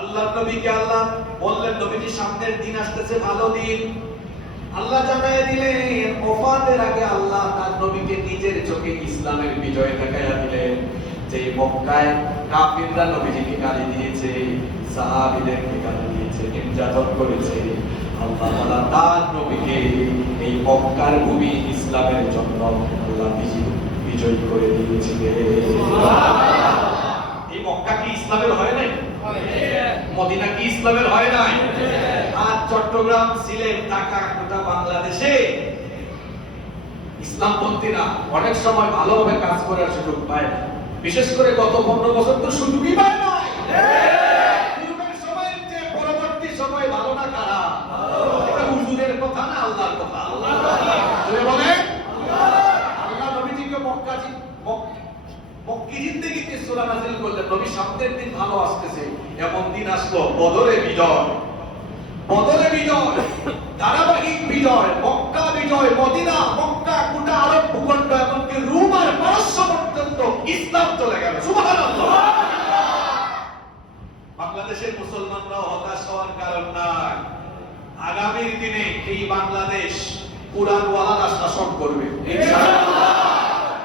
আল্লাহ নবীকে আল্লাহ বললেন, নবীজি সামনের দিন আসতেছে, ভালো দিন। আল্লাহ জানায় দিলেন, ওফাতের আগে আল্লাহ তার নবীকে নিজের চোখে ইসলামের বিজয় দেখাইয়া দিলেন। যে মক্কায় কাফিররা নবীজিকে গালি দিয়েছে, সাহাবীদেরকে গালি দিয়েছে, নির্যাতন করেছে, আল্লাহ তাআলা তার নবীকে এই মক্কার ভূমি ইসলামের জন্য আল্লাহ বিজয় করে দিয়েছিলেন। এই মক্কা কি ইসলামের হয় নাই? মদিনা কি ইসলামের হয় নাই? আর চট্টগ্রাম, সিলেট, ঢাকা, গোটা বাংলাদেশে ইসলামপন্থীরা অনেক সময় ভালোভাবে কাজ করার সুযোগ পায় না। বিশেষ করে গত 15 বছর তো সুযোগই পায় না। পূর্বের সময়ের চেয়ে পরবর্তী সময় ভালো না খারাপ? এটা হুজুরের কথা না আল্লাহর কথা? জোরে বলেন। আল্লাহ নবীজিকে মক্কি জিন্দেগিতে সূরা নাযিল করলেন। নবী সামনের দিন ভালো আসতেছে, এমন দিন আসলো বদরে বিজয়, বদরে বিজয়, ধারাবাহিক বিজয়, মক্কা বিজয়, মদিনা, মক্কা, গোটা আরব ভূখণ্ড, এমনকি রোম আর পারস্য পর্যন্ত ইসলাম চলে গেল। সুবহানাল্লাহ। বাংলাদেশের মুসলমানরা হতাশ হওয়ার কারণ নাই। আগামীর দিনে এই বাংলাদেশ কুরআনওয়ালারা শাসন করবে, ইনশাআল্লাহ।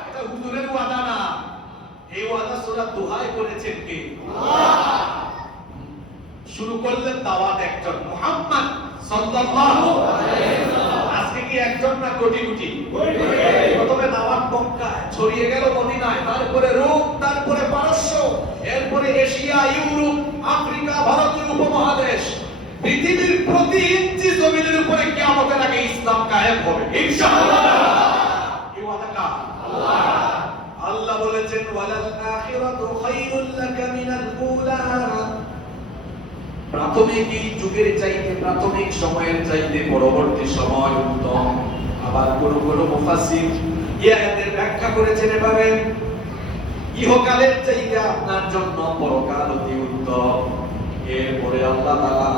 এটা হুজুরের ওয়াদা না, এই ওয়াদা সূরা দোহায় করেছেন কে? আল্লাহ। শুরু করলেন দাওয়াত একজন, মুহাম্মদ সাল্লাল্লাহু আলাইহি ওয়াসাল্লাম। আজকে কি একজন না কোটি কোটি? প্রথমে দাওয়াত মক্কায়, ছড়িয়ে গেল মদিনায়, তারপরে রোম, তারপরে পারস্য, এরপরে এশিয়া, ইউরোপ, আফ্রিকা, ভারতীয় উপমহাদেশ। পৃথিবীর প্রতি ইঞ্চি জমিনের উপরে কিয়ামতের আগে ইসলাম কায়েম হবে, ইনশাআল্লাহ। এই ওয়াদা কার? আল্লাহ। আল্লাহ বলেছেন, ওয়ালাল আখিরাতু খায়রুল লাকা মিনাল উলা। প্রাথমিক এই যুগের চাইতে, প্রাথমিক সময়ের চাইতে পরবর্তী সময় উত্তম। আবার কোন কোন মুফাসসির এই আয়াতের ব্যাখ্যা করেছেন এভাবে, ইহকালের চাইতে আপনার জন্য পরকাল অতি উত্তম। এরপরে আল্লাহ তাআলা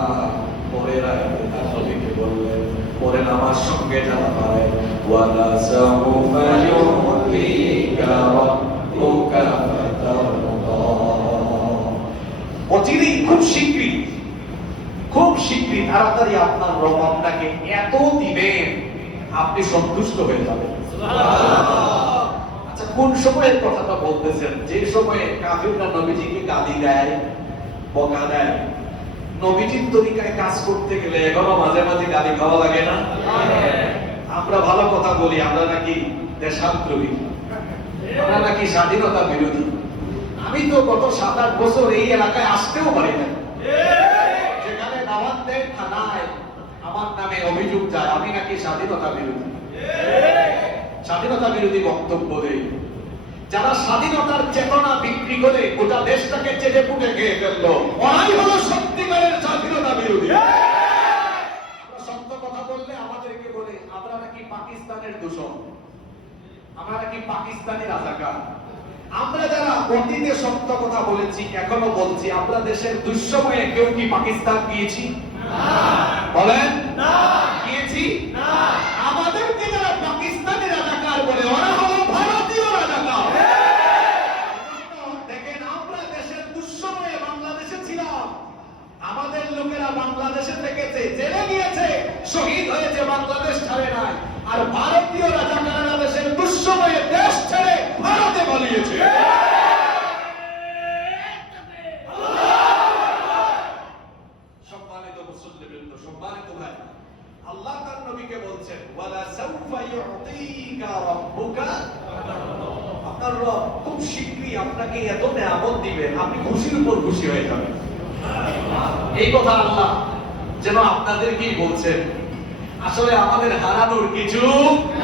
পরের আয়াতে তার নবীকে বললেন, পরের আমার সঙ্গে যারা পারে, ওয়ালা সাউফা ইউতিকা রাব্বুকা ফাতারদা। অচিরেই, খুব শীঘ্রই, খুব শীঘ্রই, তাড়াতাড়ি আপনার রব আপনাকে এত দিবেন, আপনি সন্তুষ্ট হয়ে যাবেন। সুবহানাল্লাহ। আচ্ছা, কোন সময়ের কথাটা বলতেছেন? যে সময়ে কাফিররা নবীজিকে গালি দেয়, বকা দেয়। নবীজির তরিকায় কাজ করতে গেলে এখনো মাঝে মাঝে গালি খাওয়া লাগে না? আমরা ভালো কথা বলি, আমরা নাকি দেশান্তরী, আমরা নাকি স্বাধীনতা বিরোধী। আমি তো গত 7-8 বছর এই এলাকায় আসতেও পারি না। যেখানে দাওয়াত দেয় থানায়, আমার নামে অভিযোগ যায় আমি নাকি স্বাধীনতা বিরোধী। স্বাধীনতা বিরোধী বক্তব্য দেই। যারা স্বাধীনতার চেতনা বিক্রি করে গোটা দেশটাকে চেটে পুটে খেয়ে ফেললো, ওরাই হলো সত্যিকারের স্বাধীনতা বিরোধী। আমরা সত্য কথা বললে আমাদেরকে বলে আমরা নাকি পাকিস্তানের দূষণ, আমরা নাকি পাকিস্তানি রাজাকার। আমরা যারা অতীতে সত্য কথা বলেছি এখনো বলছি, আমরা দেশের দুঃসময়ে কেউ কি পাকিস্তান গিয়েছি? বলেন গিয়েছি? আমাদেরকে যারা পাকিস্তানি রাজাকার বলে ওরা হলো ভারতীয় রাজাকার। দেখেন আমরা দেশের দুঃসময়ে বাংলাদেশে ছিলাম, আমাদের লোকেরা বাংলাদেশে থেকেছে, জেলে গিয়েছে, শহীদ হয়েছে, বাংলাদেশ ছাড়ে নাই। আর ভারতীয় রাজাকাররা দেশের দুঃসময়ে দেশ ছেড়ে ভারতে পালিয়েছে। সম্মানিত মুসল্লিবৃন্দ, সম্মানিত ভাই, আল্লাহ তার নবীকে বলছেন ওয়ালা সাউফা ইউতিকা রাব্বুকা, আপনার রব খুব শীঘ্রই আপনাকে এত নেয়ামত দিবেন আপনি খুশির উপর খুশি হয়ে যাবেন। এই কথা আল্লাহ যেন আপনাদেরকেই বলছেন। আসলে আমাদের হারানোর কিছু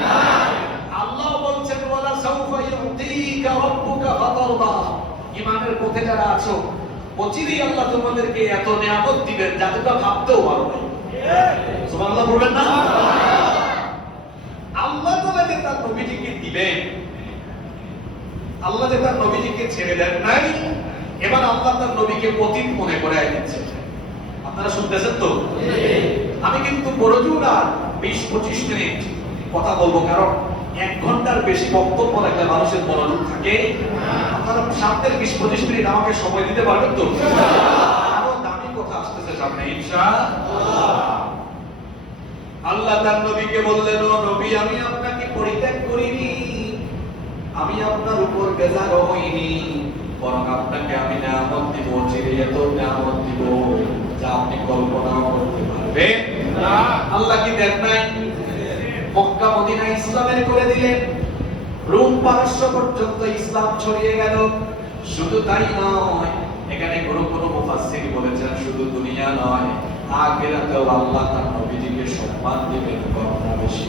নাই। আল্লাহ বলছেন ওয়ালা সাউফা ইউতিকা রাব্বুকা ফাতারদা, ঈমানের পথে যারা আছো অচিরেই আল্লাহ তোমাদেরকে এত নিয়ামত দিবেন যা তোমরা ভাবতেও পারো না। সুবহানাল্লাহ বলবেন না? আল্লাহ তোমাকে তার নবীজিকে দিবেন, আল্লাহ যে তার নবীজিকে ছেড়ে দেন নাই, এবার আল্লাহ তার নবীকে অতীত মনে করায় দিচ্ছেন। আপনারা শুনতেছেন তো? আমি কিন্তু বড় জোর আর 20-25 মিনিট কথা বলবো, কারণ 1 ঘন্টার বেশি বক্তব্য রাখলে মানুষের মনোযোগ থাকে। আপনারা সামনের 20-25 মিনিট আমাকে সময় দিতে পারবেন তো? আরো দামি কথা আসতেছে সামনে ইনশাআল্লাহ। আল্লাহ তার নবীকে বললেন, ও নবী আমি আপনাকে পরিত্যাগ করিনি, আমি আপনার উপর বেজার হইনি, বরং আপনাকে আমি নিয়ামত দিব, চিরে এত নিয়ামত দিব যা আপনি কল্পনাও করতে পারবেন না। আল্লাহ কি দেন নাই? মক্কা মদিনা ইসলামের করে দিলেন, রোম পারস্য পর্যন্ত ইসলাম ছড়িয়ে গেল। শুধু তাই নয়, এখানে কোন মুফাসসির বলেছেন শুধু দুনিয়া নয়, আখিরাতেও আল্লাহ তার নবীজিকে সম্মান দিবেন কম বেশি।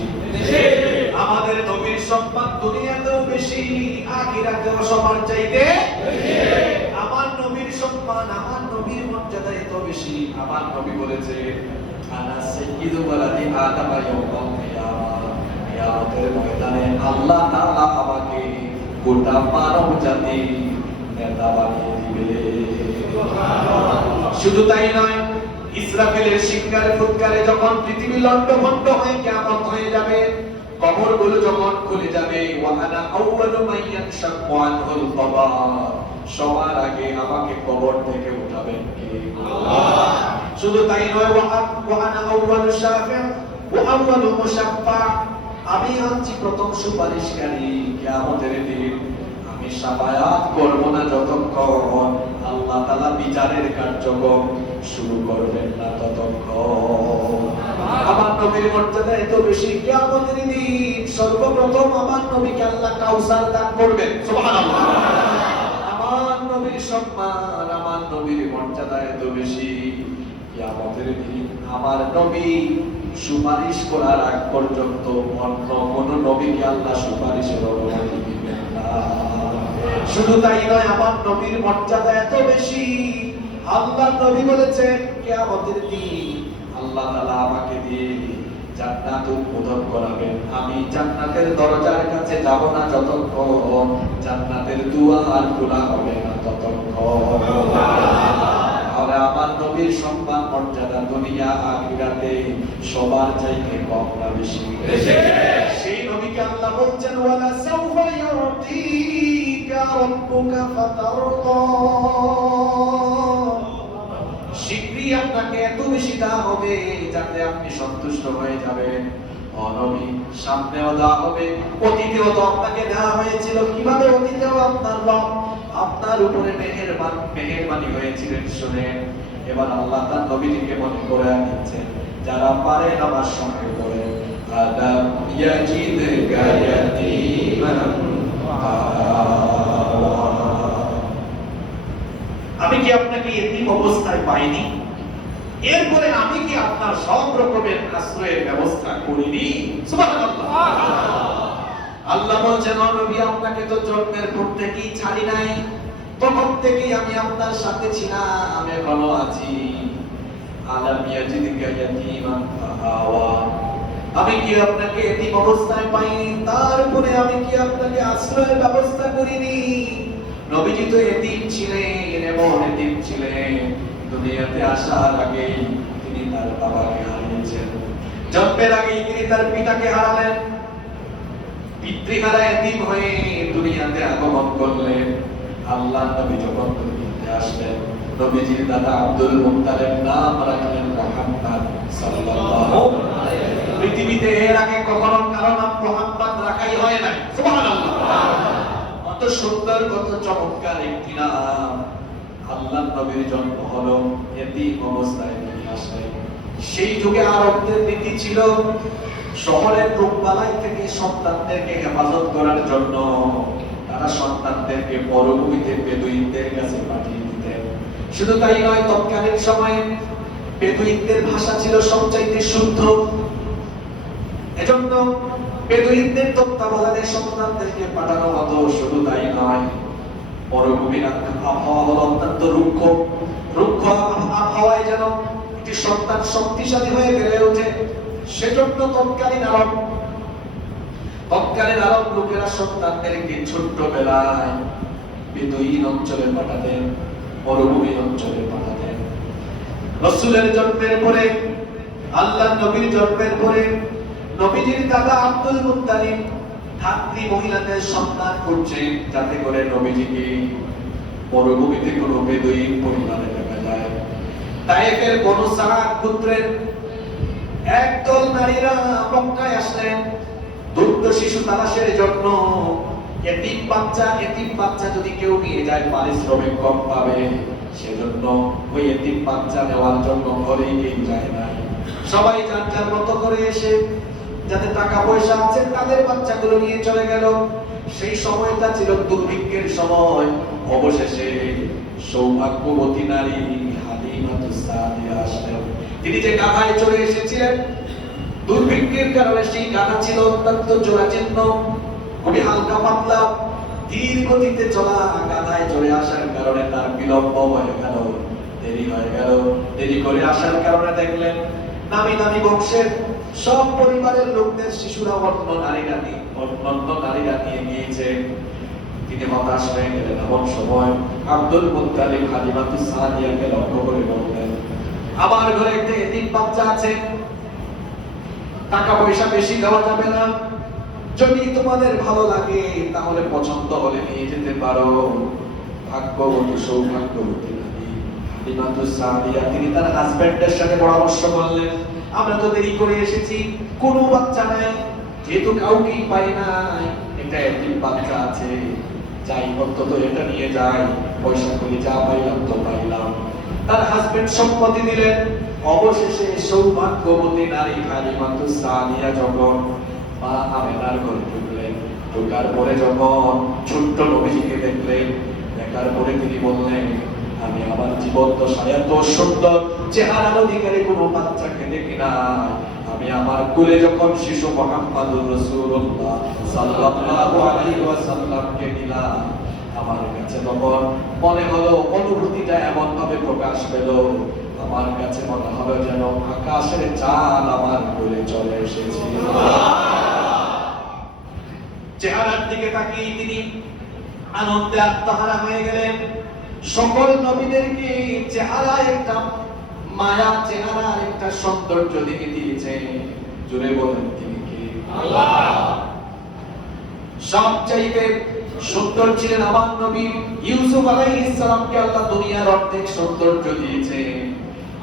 আমাদের নবীর সম্মান দুনিয়াতেও বেশি, আখিরাতেও সবার চাইতে বেশি। আমার নবীর সম্মান, আমার নবীর মর্যাদা এত বেশি, আমার নবী বলেছে আনা সাইয়্যিদু ওয়ালাদি আদম ইয়াউমাল কিয়ামাহ, কিয়ামতের ময়দানে আল্লাহ তাআলা আমাকে গোটা মানব জাতি নেতা বানিয়ে দিবে। শুধু তাই নয়, ইসরাফিলের শিঙ্গারে ফুৎকারে যখন পৃথিবী লন্ডভন্ড হয়ে কিয়ামত হয়ে যাবে, কবরগুলো যখন খুলে যাবে, ওয়া আনা আউয়ালু মান ইয়ানশাক্কু আনহুল কবর, সবার আগে আমাকে কবর থেকে উঠাবেন কে? আল্লাহ। শুধু তাই নয়, ওয়া আনা আউয়ালু শাফি' ওয়া আউয়ালু মুশাফফা, আমি হচ্ছি প্রথম সুপারিশকারী কিয়ামতের দিন। আমি শাফায়াত করব না যতক্ষণ আল্লাহ তাআলা বিচারের কার্যক্রম শুরু করবেন না ততক্ষণ। আমার নবীর মর্যাদা এত বেশি, কিয়ামতের দিন সর্বপ্রথম আমার নবীকে আল্লাহ কাউসার দান করবেন। সুবহানাল্লাহ। আমার নবীর সম্মান, আমার নবীর মর্যাদা এত বেশি, কিয়ামতের দিন আমার নবী সুপারিশ করার আগ পর্যন্ত অন্য কোন নবীকে আল্লাহ সুপারিশের অনুমতি দিবেন না। শুধু তাই নয়, আমার নবীর মর্যাদা এত বেশি, আল্লাহ নবী বলেছেন কিয়ামতের দিন আল্লাহ তাআলা আমাকে দিয়ে জান্নাত উদ্বোধন করাবেন। আমি জান্নাতের দরজার কাছে যাব না যতক্ষণ জান্নাতের দুয়ার খোলা হবে না ততক্ষণ। তাহলে আমার নবীর সম্মান মর্যাদা দুনিয়া আখিরাতে সবার চাইতে কম না বেশি? সেই নবীকে আল্লাহ বলছেন ওয়ালা সাউফা ইউতিকা রাব্বুকা ফাতারদা, শীঘ্রই আপনাকে এত বেশি দেওয়া হবে যাতে আপনি সন্তুষ্ট হয়ে যাবেন। নবী সামনেও দেওয়া হবে, অতীতেও তো আপনাকে দেওয়া হয়েছিল। কিভাবে? অতীতেও আপনার রব আপনার উপরে মেহেরবানি হয়েছিলেন। শুনেন, এবার আল্লাহ তার নবীকে মনে করে দিচ্ছেন, যারা পারেন আমার সঙ্গে করে আলাম ইয়াজিদকা ইয়াতীমান ফাআওয়া, আমি কি আপনাকে এতিম অবস্থায় পাইনি? এরপরে আমি কি আপনার সব রকমের আশ্রয়ের ব্যবস্থা করিনি? সুবহানাল্লাহ। আল্লাহ বলছেন, ও নবী, আপনাকে তো জন্মের পর থেকেই ছাড়ি নাই, তখন থেকেই আমি আপনার সাথে ছিলাম, এখনো আছি। আলাম ইয়াজিদকা ইয়াতীমান ফাআওয়া, আমি কি আপনাকে এতিম অবস্থায় পাইনি, তারপরে আমি কি আপনাকে আশ্রয়ের ব্যবস্থা করিনি? নবীজি তো এতিম ছিলেন, এমন এতিম ছিলেন, দুনিয়াতে আসার আগে তিনি তার বাবাকে হারিয়েছেন, জন্মের আগে তিনি তার পিতাকে হারালেন, পিতৃহারা এতিম হয়ে দুনিয়াতে আগমন করলেন। আল্লাহ নবী যখন দুনিয়াতে আসলেন, নবীজির দাদা আব্দুল মুত্তালিব নাম রাখলেন মুহাম্মদ সাল্লাল্লাহু আলাইহি ওয়াসাল্লাম। পৃথিবীতে এর আগে কখনো কারো নাম মুহাম্মদ রাখাই হয় নাই। সুবহানাল্লাহ। কত সুন্দর, কত চমৎকার একটি নাম। আল্লাহ নবীর জন্ম হলো এতিম অবস্থায় তিনি আসলেন। সেই যুগে আরবদের নীতি ছিল, শহরের রোগবালাই থেকে সন্তানদেরকে হেফাজত করার জন্য তারা সন্তানদেরকে মরুভূমিতে বেদুইনদের কাছে পাঠিয়ে দিতেন। শুধু তাই নয়, তৎকালীন সময়ে বেদুইনদের ভাষা ছিল সবচাইতে শুদ্ধ, এজন্য বেদুইনদের তত্ত্বাবধানে সন্তানদেরকে পাঠানো হতো। শুধু তাই নয়, মরুভূমির আবহাওয়া হলো অত্যন্ত রুক্ষ, রুক্ষ আবহাওয়ায় যেন একটি সন্তান শক্তিশালী হয়ে বেড়ে ওঠে, সেজন্য তৎকালীন আরব লোকেরা সন্তানদেরকে ছোট্টবেলায় বেদুইন অঞ্চলে পাঠাতেন, মরুভূমি অঞ্চলে পাঠাতেন। রাসূলের জন্মের পরে, আল্লাহ নবীর জন্মের পরে, নবীজির দাদা আব্দুল মুত্তালিব ধাত্রী মহিলাদের সন্তান করছেন, যাতে করে নবীজিকে মরুভূমিতে কোনো বেদুইন পরিবারে দেখা যায়। তায়েফের বনু সাআদ গোত্রের একদল নারীরা মক্কায় আসলেন দুগ্ধ শিশু তালাশের জন্য। এতিম বাচ্চা যদি কেউ নিয়ে যায় পারিশ্রমিক কম পাবে, সেজন্য ওই এতিম বাচ্চা নেওয়ার জন্য ঘরেই কেউ যায় না। সবাই যার যার মতো করে এসে যাতে টাকা পয়সা আছে তাদের বাচ্চাগুলো নিয়ে চলে গেল। সেই সময়টা ছিল দুর্ভিক্ষের সময়। অবশেষে সৌভাগ্যবতী নারী হালিমাতুস সাদিয়া আসলেন। তিনি যে গাধায় চলে এসেছিলেন, দুর্ভিক্ষের কারণে সেই গাধা ছিল অত্যন্ত জোড়াজীর্ণ, খুবই হালকা পাতলা, ধীর গতিতে চলা গাধায় চলে আসার কারণে তার বিলম্ব হয়ে গেল, দেরি হয়ে গেল। দেরি করে আসার কারণে দেখলেন নামি নামি বংশের সব পরিবারের লোকদের শিশুরা অন্য নারীরা নিয়ে গিয়েছে। তিনি হতাশ হয়ে গেলেন। এমন সময় আব্দুল মুত্তালিব হালিমাতুস সাদিয়াকে লক্ষ্য করে বললেন, আমার ঘরে একটা এতিম বাচ্চা আছে, টাকা পয়সা বেশি দেওয়া যাবে না, যদি তোমাদের ভালো লাগে তাহলে পছন্দ হলে নিয়ে যেতে পারো। ভাগ্যবতী, সৌভাগ্যবতী নারী হালিমাতুস সাদিয়া তিনি তার হাজবেন্ডের সাথে পরামর্শ করলেন, আমরা তো দেরি করে এসেছি, কোনো বাচ্চা নাই, যেহেতু কাউকেই পাই নাই, এটা এতিম বাচ্চা আছে, যাই অন্তত এটা নিয়ে যাই, পয়সা করে যা পাইলাম তো পাইলাম। তার হাজবেন্ড সম্মতি দিলেন। অবশেষে সৌভাগ্যবতী নারী হালিমাতুস সাদিয়া যখন মা আমেনার ঘরে ঢুকলেন, ঢোকার পরে যখন ছোট্ট নবীজিকে দেখলেন, দেখার পরে তিনি বললেন, আমি আমার জীবন দশায় এত সুন্দর চেহারার অধিকারী কোনো বাচ্চাকে দেখি না। আমি আমার কোলে যখন শিশু মুহাম্মদুর রাসূলুল্লাহ সাল্লাল্লাহু আলাইহি ওয়াসাল্লামকে নিলাম, আমার কাছে তখন মনে হলো, অনুভূতিটা এমন ভাবে প্রকাশ পেল, আমার কাছে মনে হবে যেন আকাশের চাঁদ আমার কোলে চলে এসেছে। চেহারার দিকে তাকিয়ে তিনি আনন্দে আত্মহারা হয়ে গেলেন। সকল নবীদেরকে চেহারা একটা মায়া, চেহারা একটা সৌন্দর্য দিয়ে দিয়েছে। জোরে বলেন তিনি কে? আল্লাহ। সবচাইতে সুন্দর ছিলেন আমার নবী ইউসুফ আলাইহিস সালামকে আল্লাহ দুনিয়ার অর্ধেক সৌন্দর্য দিয়েছে,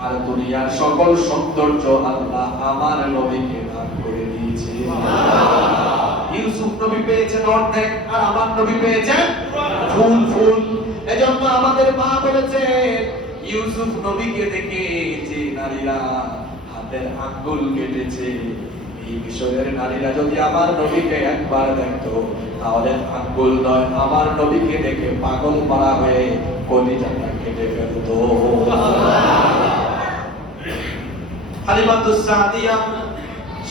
আর দুনিয়ার সকল সৌন্দর্য আল্লাহ আমার নবীকে দান করে দিয়েছে। ইউসুফ নবী পেয়েছেন অর্ধেক, আর আমার নবী পেয়েছেন ফুল। এজন্য আমাদের মা বলেছে, ইউসুফ নবীকে দেখে যে নারীরা হাতের আঙ্গুল কেটেছে, এই মিশরের নারীরা যদি আমার নবীকে একবার দেখতো, তাহলে আঙ্গুল নয়, আমার নবীকে দেখে পাগল মারা হয়ে কলিজাটা কেটে ফেলতো। হালিমাতুস সাদিয়া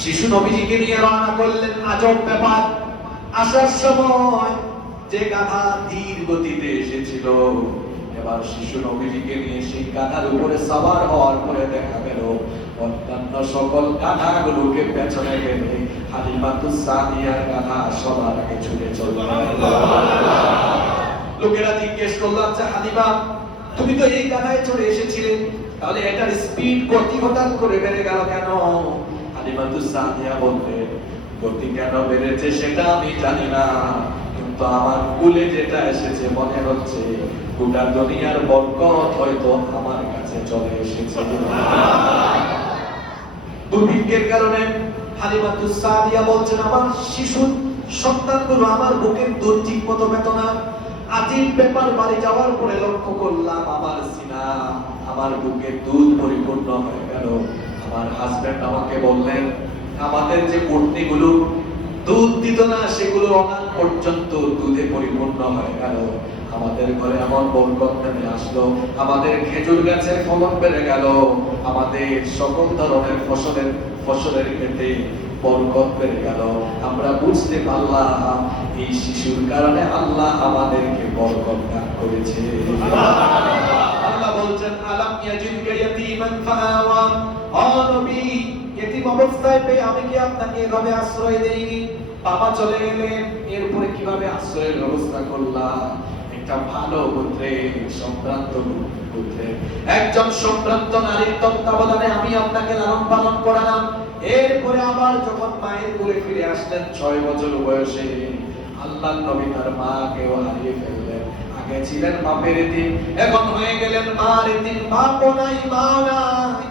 শিশু নবীজিকে নিয়ে রওনা করলেন। আজব ব্যাপার, আসার সময় যে গাধা ধীর গতিতে এসেছিল, এবার শিশু নবীজিকে নিয়ে সেই গাধার উপরে সওয়ার হওয়ার পরে দেখা গেল অন্যান্য সকল গাধাগুলোকে পেছনে ফেলে হালিমাতুস সাদিয়ার গাধা সবার আগে ছুটে চলল। লোকেরা জিজ্ঞেস করলো, আচ্ছা হালিমা, তুমি তো এই গাধায় চড়ে এসেছিলে, তাহলে এটার স্পিড গতি হঠাৎ করে বেড়ে গেল কেন? হালিমাতুস সাদিয়া বললেন, গতি কেন বেড়েছে সেটা আমি জানি না, কিন্তু আমার কুলে যেটা এসেছে মনে হচ্ছে গোটা দুনিয়ার বরকত হয়তো আমার কাছে চলে এসেছে। দুর্ভিক্ষের কারণে হালিমাতুস সাদিয়া বলছেন, আমার শিশু সন্তানগুলো আমার বুকের দুধ ঠিক মতো পেত না। আজিব ব্যাপার, বাড়ি যাওয়ার পরে লক্ষ্য করলাম আমার সিনা, আমার বুকে দুধ পরিপূর্ণ হয়ে গেল। আমার হাজবেন্ড আমাকে বললেন, আমাদের যে পত্নীগুলো দুধ দিত না সেগুলো অনান পর্যন্ত দুধে পরিপূর্ণ হয়ে গেল। আমাদের ঘরে এমন বরকত নেমে আসলো, আমাদের খেজুর গাছের ফলন বেড়ে গেল, আমাদের সকল ধরনের ফসলের ক্ষেত্রে বরকত বেড়ে গেল। আমরা বুঝতে পারলাম এই শিশুর কারণে আল্লাহ আমাদেরকে বরকত দান করেছে। আল্লাহ বলছেন, আলাম ইয়াজিদকা ইয়াতীমান ফাআওয়া, ও নবী, এতিম অবস্থায় পেয়ে আমি কি আপনাকে এভাবে আশ্রয় দেইনি? বাবা চলে গেলেন, এরপরে কিভাবে আশ্রয়ের ব্যবস্থা করলাম? একটা ভালো পুত্রের, সম্ভ্রান্ত পুত্রের, একজন সম্ভ্রান্ত নারীর তত্ত্বাবধানে আমি আপনাকে লালন পালন করালাম। এরপরে আবার যখন মায়ের কোলে ফিরে আসলেন 6 বছর বয়সে, আল্লাহর নবী তার মাকেও হারিয়ে ফেললেন। আগে ছিলেন বাপের এতিম, এখন হয়ে গেলেন মার এতিম। বাপও নাই, মাও নাই।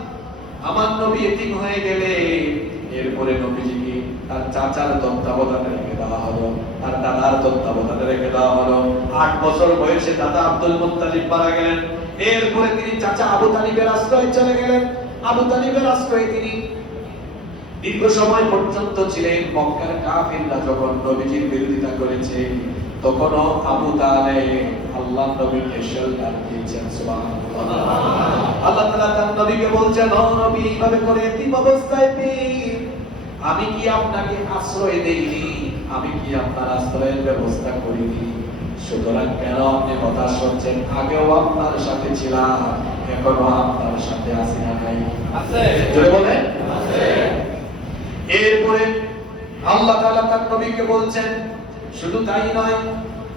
আমার নবী এতিম হয়ে গেলে এরপরে নবীজিকে তার চাচার তত্ত্বাবধানে রেখে দেওয়া হলো, তার দাদার তত্ত্বাবধানে রেখে দেওয়া হলো। 8 বছর বয়সে দাদা আব্দুল মুত্তালিব মারা গেলেন। এরপরে তিনি চাচা আবু তালিবের আশ্রয়ে চলে গেলেন। আবু তালিবের আশ্রয়ে তিনি দীর্ঘ সময় পর্যন্ত ছিলেন। মক্কার কাফিররা যখন নবীজির বিরোধিতা করেছে, তখনও আবু তালেব আল্লাহর নবীকে শেল্টার দিয়েছেন। সুবহানাল্লাহ। আল্লাহ তাআলা তার নবীকে বলছেন, ও নবী, এইভাবে করে এতিম অবস্থায় পেয়ে আমি কি আপনাকে আশ্রয় দেইনি? আমি কি আপনার আশ্রয়ের ব্যবস্থা করিনি? সুতরাং কেন আপনি হতাশ হচ্ছেন? আগেও আপনার সাথে ছিলাম, এখনো আপনার সাথে আছি না নাই? আছে। জোরে বলেন, আছে। এরপরে আল্লাহ তাআলা তার নবীকে বলছেন, শুধু তাই নয়,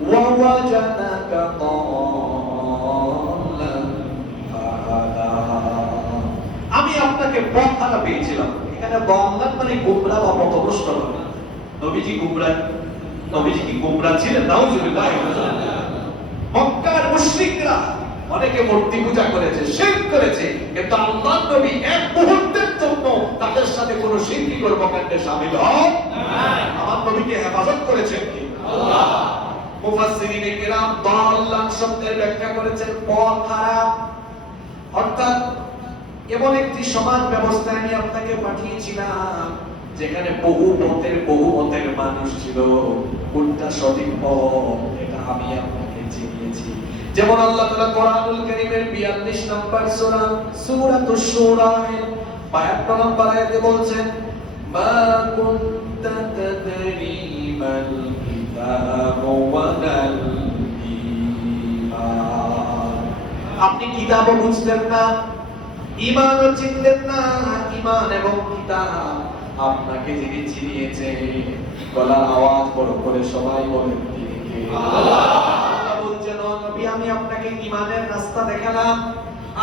ওয়া ওয়াজাদাকা দাল্লান ফাহাদা, আমি আপনাকে পথহারা পেয়েছিলাম। এখানে দাল্লান মানে গোমরা বা পথভ্রষ্ট না। নবীজি গোমরা, নবীজি কি গোমরা ছিলেন? নাউজুবিল্লাহ। মক্কার মুশরিকরা অনেকে মূর্তি পূজা করেছে, শিরক করেছে, কিন্তু আল্লাহর নবী এক মুহূর্তের জন্য তাদের সাথে কোনো শিরকি কর্মকাণ্ডে শামিল হন নাই। আমার নবীকে হেফাজত করেছেন কি? আল্লাহ। মুফাসসিরিনে কিরাম দাল্লান শব্দের ব্যাখ্যা করেছেন পথ হারা, অর্থাৎ এমন একটি সমাজ ব্যবস্থায় আমি আপনাকে পাঠিয়েছিলাম যেখানে বহু মতের মানুষ ছিল। কোনটা সঠিক পথ এটা আমি আপনাকে চিনিয়েছি। যেমন আল্লাহ তাআলা কোরআনুল কারীমের 42 নম্বর সূরা সূরাতুশ শূরা 52 নম্বর আয়াতে বলছেন, মা কুনতা তাদরি মাল কিতাবু ওয়ালাল ঈমান, আপনি কিতাবও বুঝলেন না, ঈমানও চিনলেন না। ঈমান এবং কিতাব আপনাকে যিনি চিনিয়েছেন, গলার আওয়াজ বড় করে সবাই বলেন তিনি কে? আল্লাহ। আল্লাহ বলছেন, ও নবী, আমি আপনাকে ঈমানের রাস্তা দেখালাম,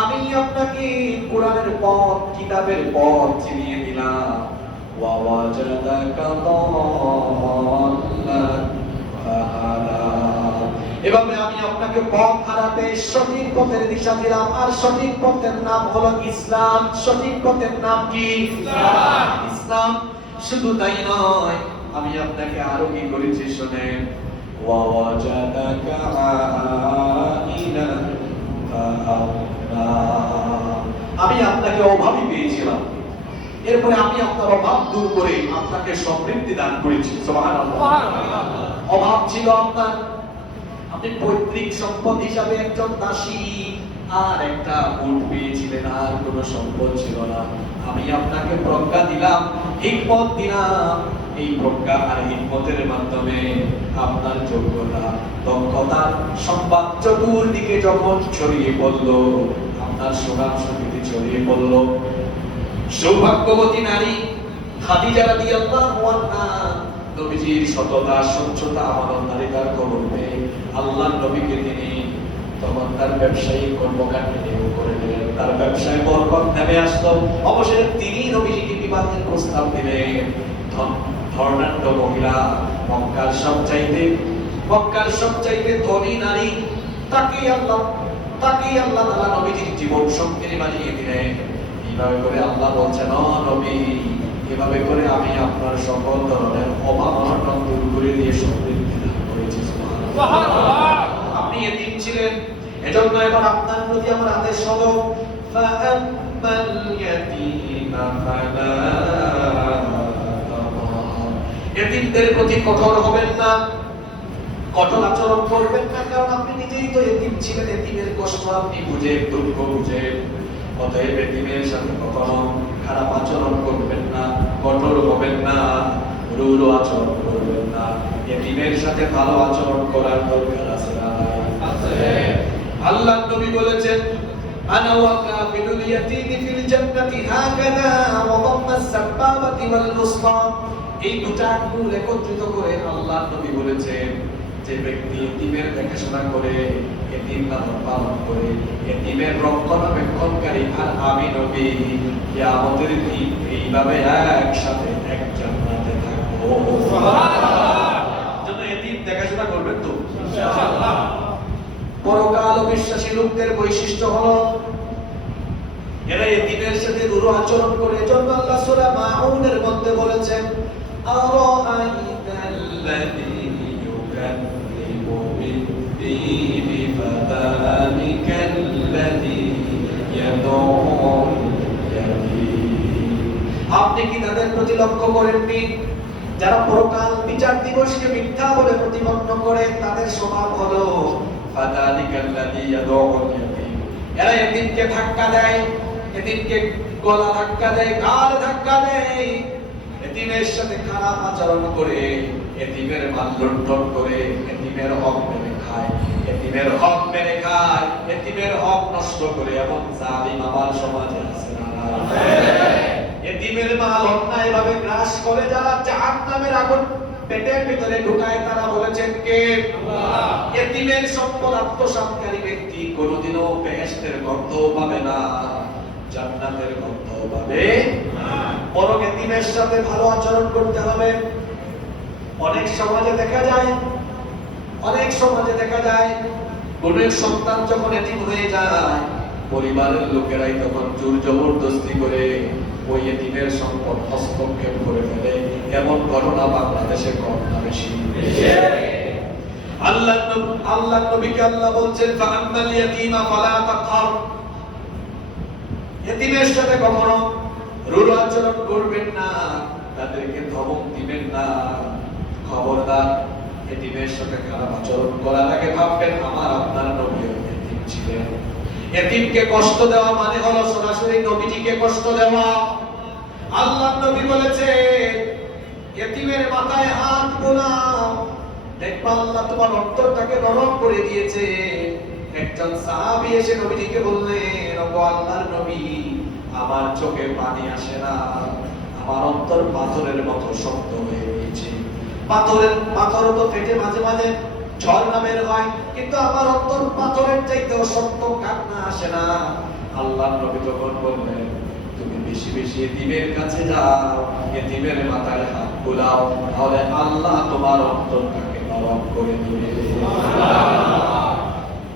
আমি আপনাকে কোরআনের পথ, কিতাবের পথ চিনিয়ে দিলাম। ওয়া ওয়াজাদাকা দাল্লান ফাহাদা, এভাবে আমি আপনাকে পথ হারাতে সঠিক পথের দিশা দিলাম। আর সঠিক পথের নাম হলো ইসলাম। সঠিক পথের নাম কি? ইসলাম। ইসলাম। শুধু তাই নয়, আমি আপনাকে আরো কি করেছি শুনেন, ওয়া ওয়াজাদাকা আইলান ফাআগনা, আমি আপনাকে অভাবী পেয়েছিলাম, এরপরে আমি আপনার অভাব দূর করে আপনাকে সমৃদ্ধি দান করেছি। সুবহানাল্লাহ। অভাব ছিল আপনার, আপনি পৈতৃক সম্পদ হিসাবে একজন দাসী আর একটা উট পেয়েছিলেন, আর কোনো সম্পদ ছিল না। আমি আপনাকে প্রজ্ঞা দিলাম, হিকমত দিলাম। এই প্রজ্ঞা আর হিকমতের মাধ্যমে আপনার যোগ্যতা, দক্ষতা, সংবাদ চতুর্দিকে যখন ছড়িয়ে পড়ল, আপনার সুনাম সুখ্যাতি ছড়িয়ে পড়ল, সৌভাগ্যবতী নারী খাদিজা রাদিয়াল্লাহু আনহা নবীজির সততা, স্বচ্ছতা, আমানতদারিতার খবর পেয়ে আল্লাহর নবীকে তিনি তখন তার ব্যবসায়িক কর্মকাণ্ডে নিয়োগ করে দিলেন। তার ব্যবসায় বরকত নেমে আসলো। অবশেষে তিনি নবীজিকে বিবাহের প্রস্তাব দিলেন। ধর্ণাঢ্য মহিলা, মক্কার সবচাইতে ধনী নারী, তাকেই আল্লাহ তাআলা নবীজির জীবন সঙ্গিনী বানিয়ে দিলেন। এইভাবে করে আল্লাহ বলছেন, ও নবী, এভাবে করে আমি আপনার সকল ধরনের অভাব অনটন দূর করে দিয়ে সমৃদ্ধি দান করেছি। সুবহানাল্লাহ। আপনি এতিম ছিলেন, এজন্য এবার আপনার প্রতি আমার আদেশ হলো, ফাআম্মাল ইয়াতীমা ফালা তাকহার। এতিমদের প্রতি কঠোর হবেন না, কঠোর আচরণ করবেন না, কারণ আপনি নিজেই তো এতিম ছিলেন। এতিমের কষ্ট আপনি বুঝেন, দুঃখ বুঝেন। অতএব এতিমের সাথে কখনো খারাপ আচরণ করবেন না, কঠোর হবেন না, রূঢ় আচরণ করবেন না। এতিমের সাথে ভালো আচরণ করার দরকার আছে না? আছে। আল্লাহর নবী বলেছেন, আনা ওয়া কাফিলুল ইয়াতীমি ফিল জান্নাতি হাকাযা ওয়া দাম্মাস সাবাবাতি ওয়াল উসরা। এই দুটা আঙ্গুল একত্রিত করে আল্লাহর নবী বলেছেন, যে ব্যক্তি এতিমের দেখাশোনা করে, এতিম লালন পালন করে, এতিমের রক্ষণাবেক্ষণকারী, আর আমি নবী কিয়ামতের দিন এইভাবে একসাথে এক জান্নাতে থাকবো। সুবহানাল্লাহ। জন্য এতিম দেখাশোনা করবেন তো ইনশাআল্লাহ। পরকাল বিশ্বাসী লোকদের বৈশিষ্ট্য হলো এরা এতিমের সাথে রূঢ় আচরণ করে। এজন্য আল্লাহ সূরা মাউনের মধ্যে বলেছেন, আরাআইতাল্লাযী ইউকাযযিবু বিদ্দীন ফাযালিকাল্লাযী ইয়াদউল ইয়াতীম। আপনি কি তাদের প্রতি লক্ষ্য করেননি যারা পরকাল বিচার দিবসকে মিথ্যা বলে প্রতিপন্ন করে? তাদের স্বভাব হলো ফাযালিকাল্লাযী ইয়াদউল ইয়াতীম। এরা এতিমকে ধাক্কা দেয়, এতিমকে গলা ধাক্কা দেয়, গাল ধাক্কা দেয়, এতিমের সাথে খারাপ আচরণ করে, এতিমের মাল লুণ্ঠন করে, এতিমের হক মেরে খায়, এতিমের হক মেরে খায়, এতিমের হক নষ্ট করে। এমন জালিম আমার সমাজে আছে না? এতিমের মাল অন্যায়ভাবে গ্রাস করে যারা জাহান্নামের আগুন পেটের ভিতরে ঢুকায়, তারা বলেছেন কে? আল্লাহ। এতিমের সম্পদ আত্মসাৎকারী ব্যক্তি কোনোদিনও বেহেশতের গন্ধ পাবে না, জান্নাতের গন্ধ পাবে না। বরং এতিমের সাথে ভালো আচরণ করতে হবে। অনেক সমাজে দেখা যায় কোন এক সন্তান যখন এতিম হয়ে যায়, পরিবারের লোকেরাই তখন জোর জবরদস্তি করে ওই এতিমের সম্পদ হস্তক্ষেপ করে ফেলে। এমন ঘটনা বাংলাদেশে কম না বেশি? আল্লাহ নবীকে আল্লাহ বলছেন, ফাআম্মাল ইয়াতীমা ফালা তাকহার। এতিমের সাথে কখনো রূঢ় আচরণ করবেন না, তাদেরকে ধমক দিবেন না। খবরদার, এতিমের সাথে খারাপ আচরণ করার আগে ভাববেন আমার আপনার নবীও এতিম ছিলেন। এতিমকে কষ্ট দেওয়া মানে হলো সরাসরি নবীজিকে কষ্ট দেওয়া। আল্লাহ নবী বলেছে, এতিমের মাথায় হাত বোলাও, দেখবা আল্লাহ তোমার অন্তরটাকে নরম করে দিয়েছে। একজন সাহাবী এসে নবীজিকে বললেন, ওগো আল্লাহর নবী, আমার চোখে পানি আসে না, আমার অন্তর পাথরের মতো শক্ত হয়ে গেছে। পাথর তো ফেটে মাঝে মাঝে ঝর্ণা বের হয়, কিন্তু আমার অন্তর পাথরের চাইতেও শক্ত, কান্না আসে না। আল্লাহর নবী তখন বললেন, তুমি বেশি বেশি এতিমের কাছে যাও, এতিমের মাথায় হাত বুলাও, তাহলে আল্লাহ তোমার অন্তরটাকে নরম করে দিবে।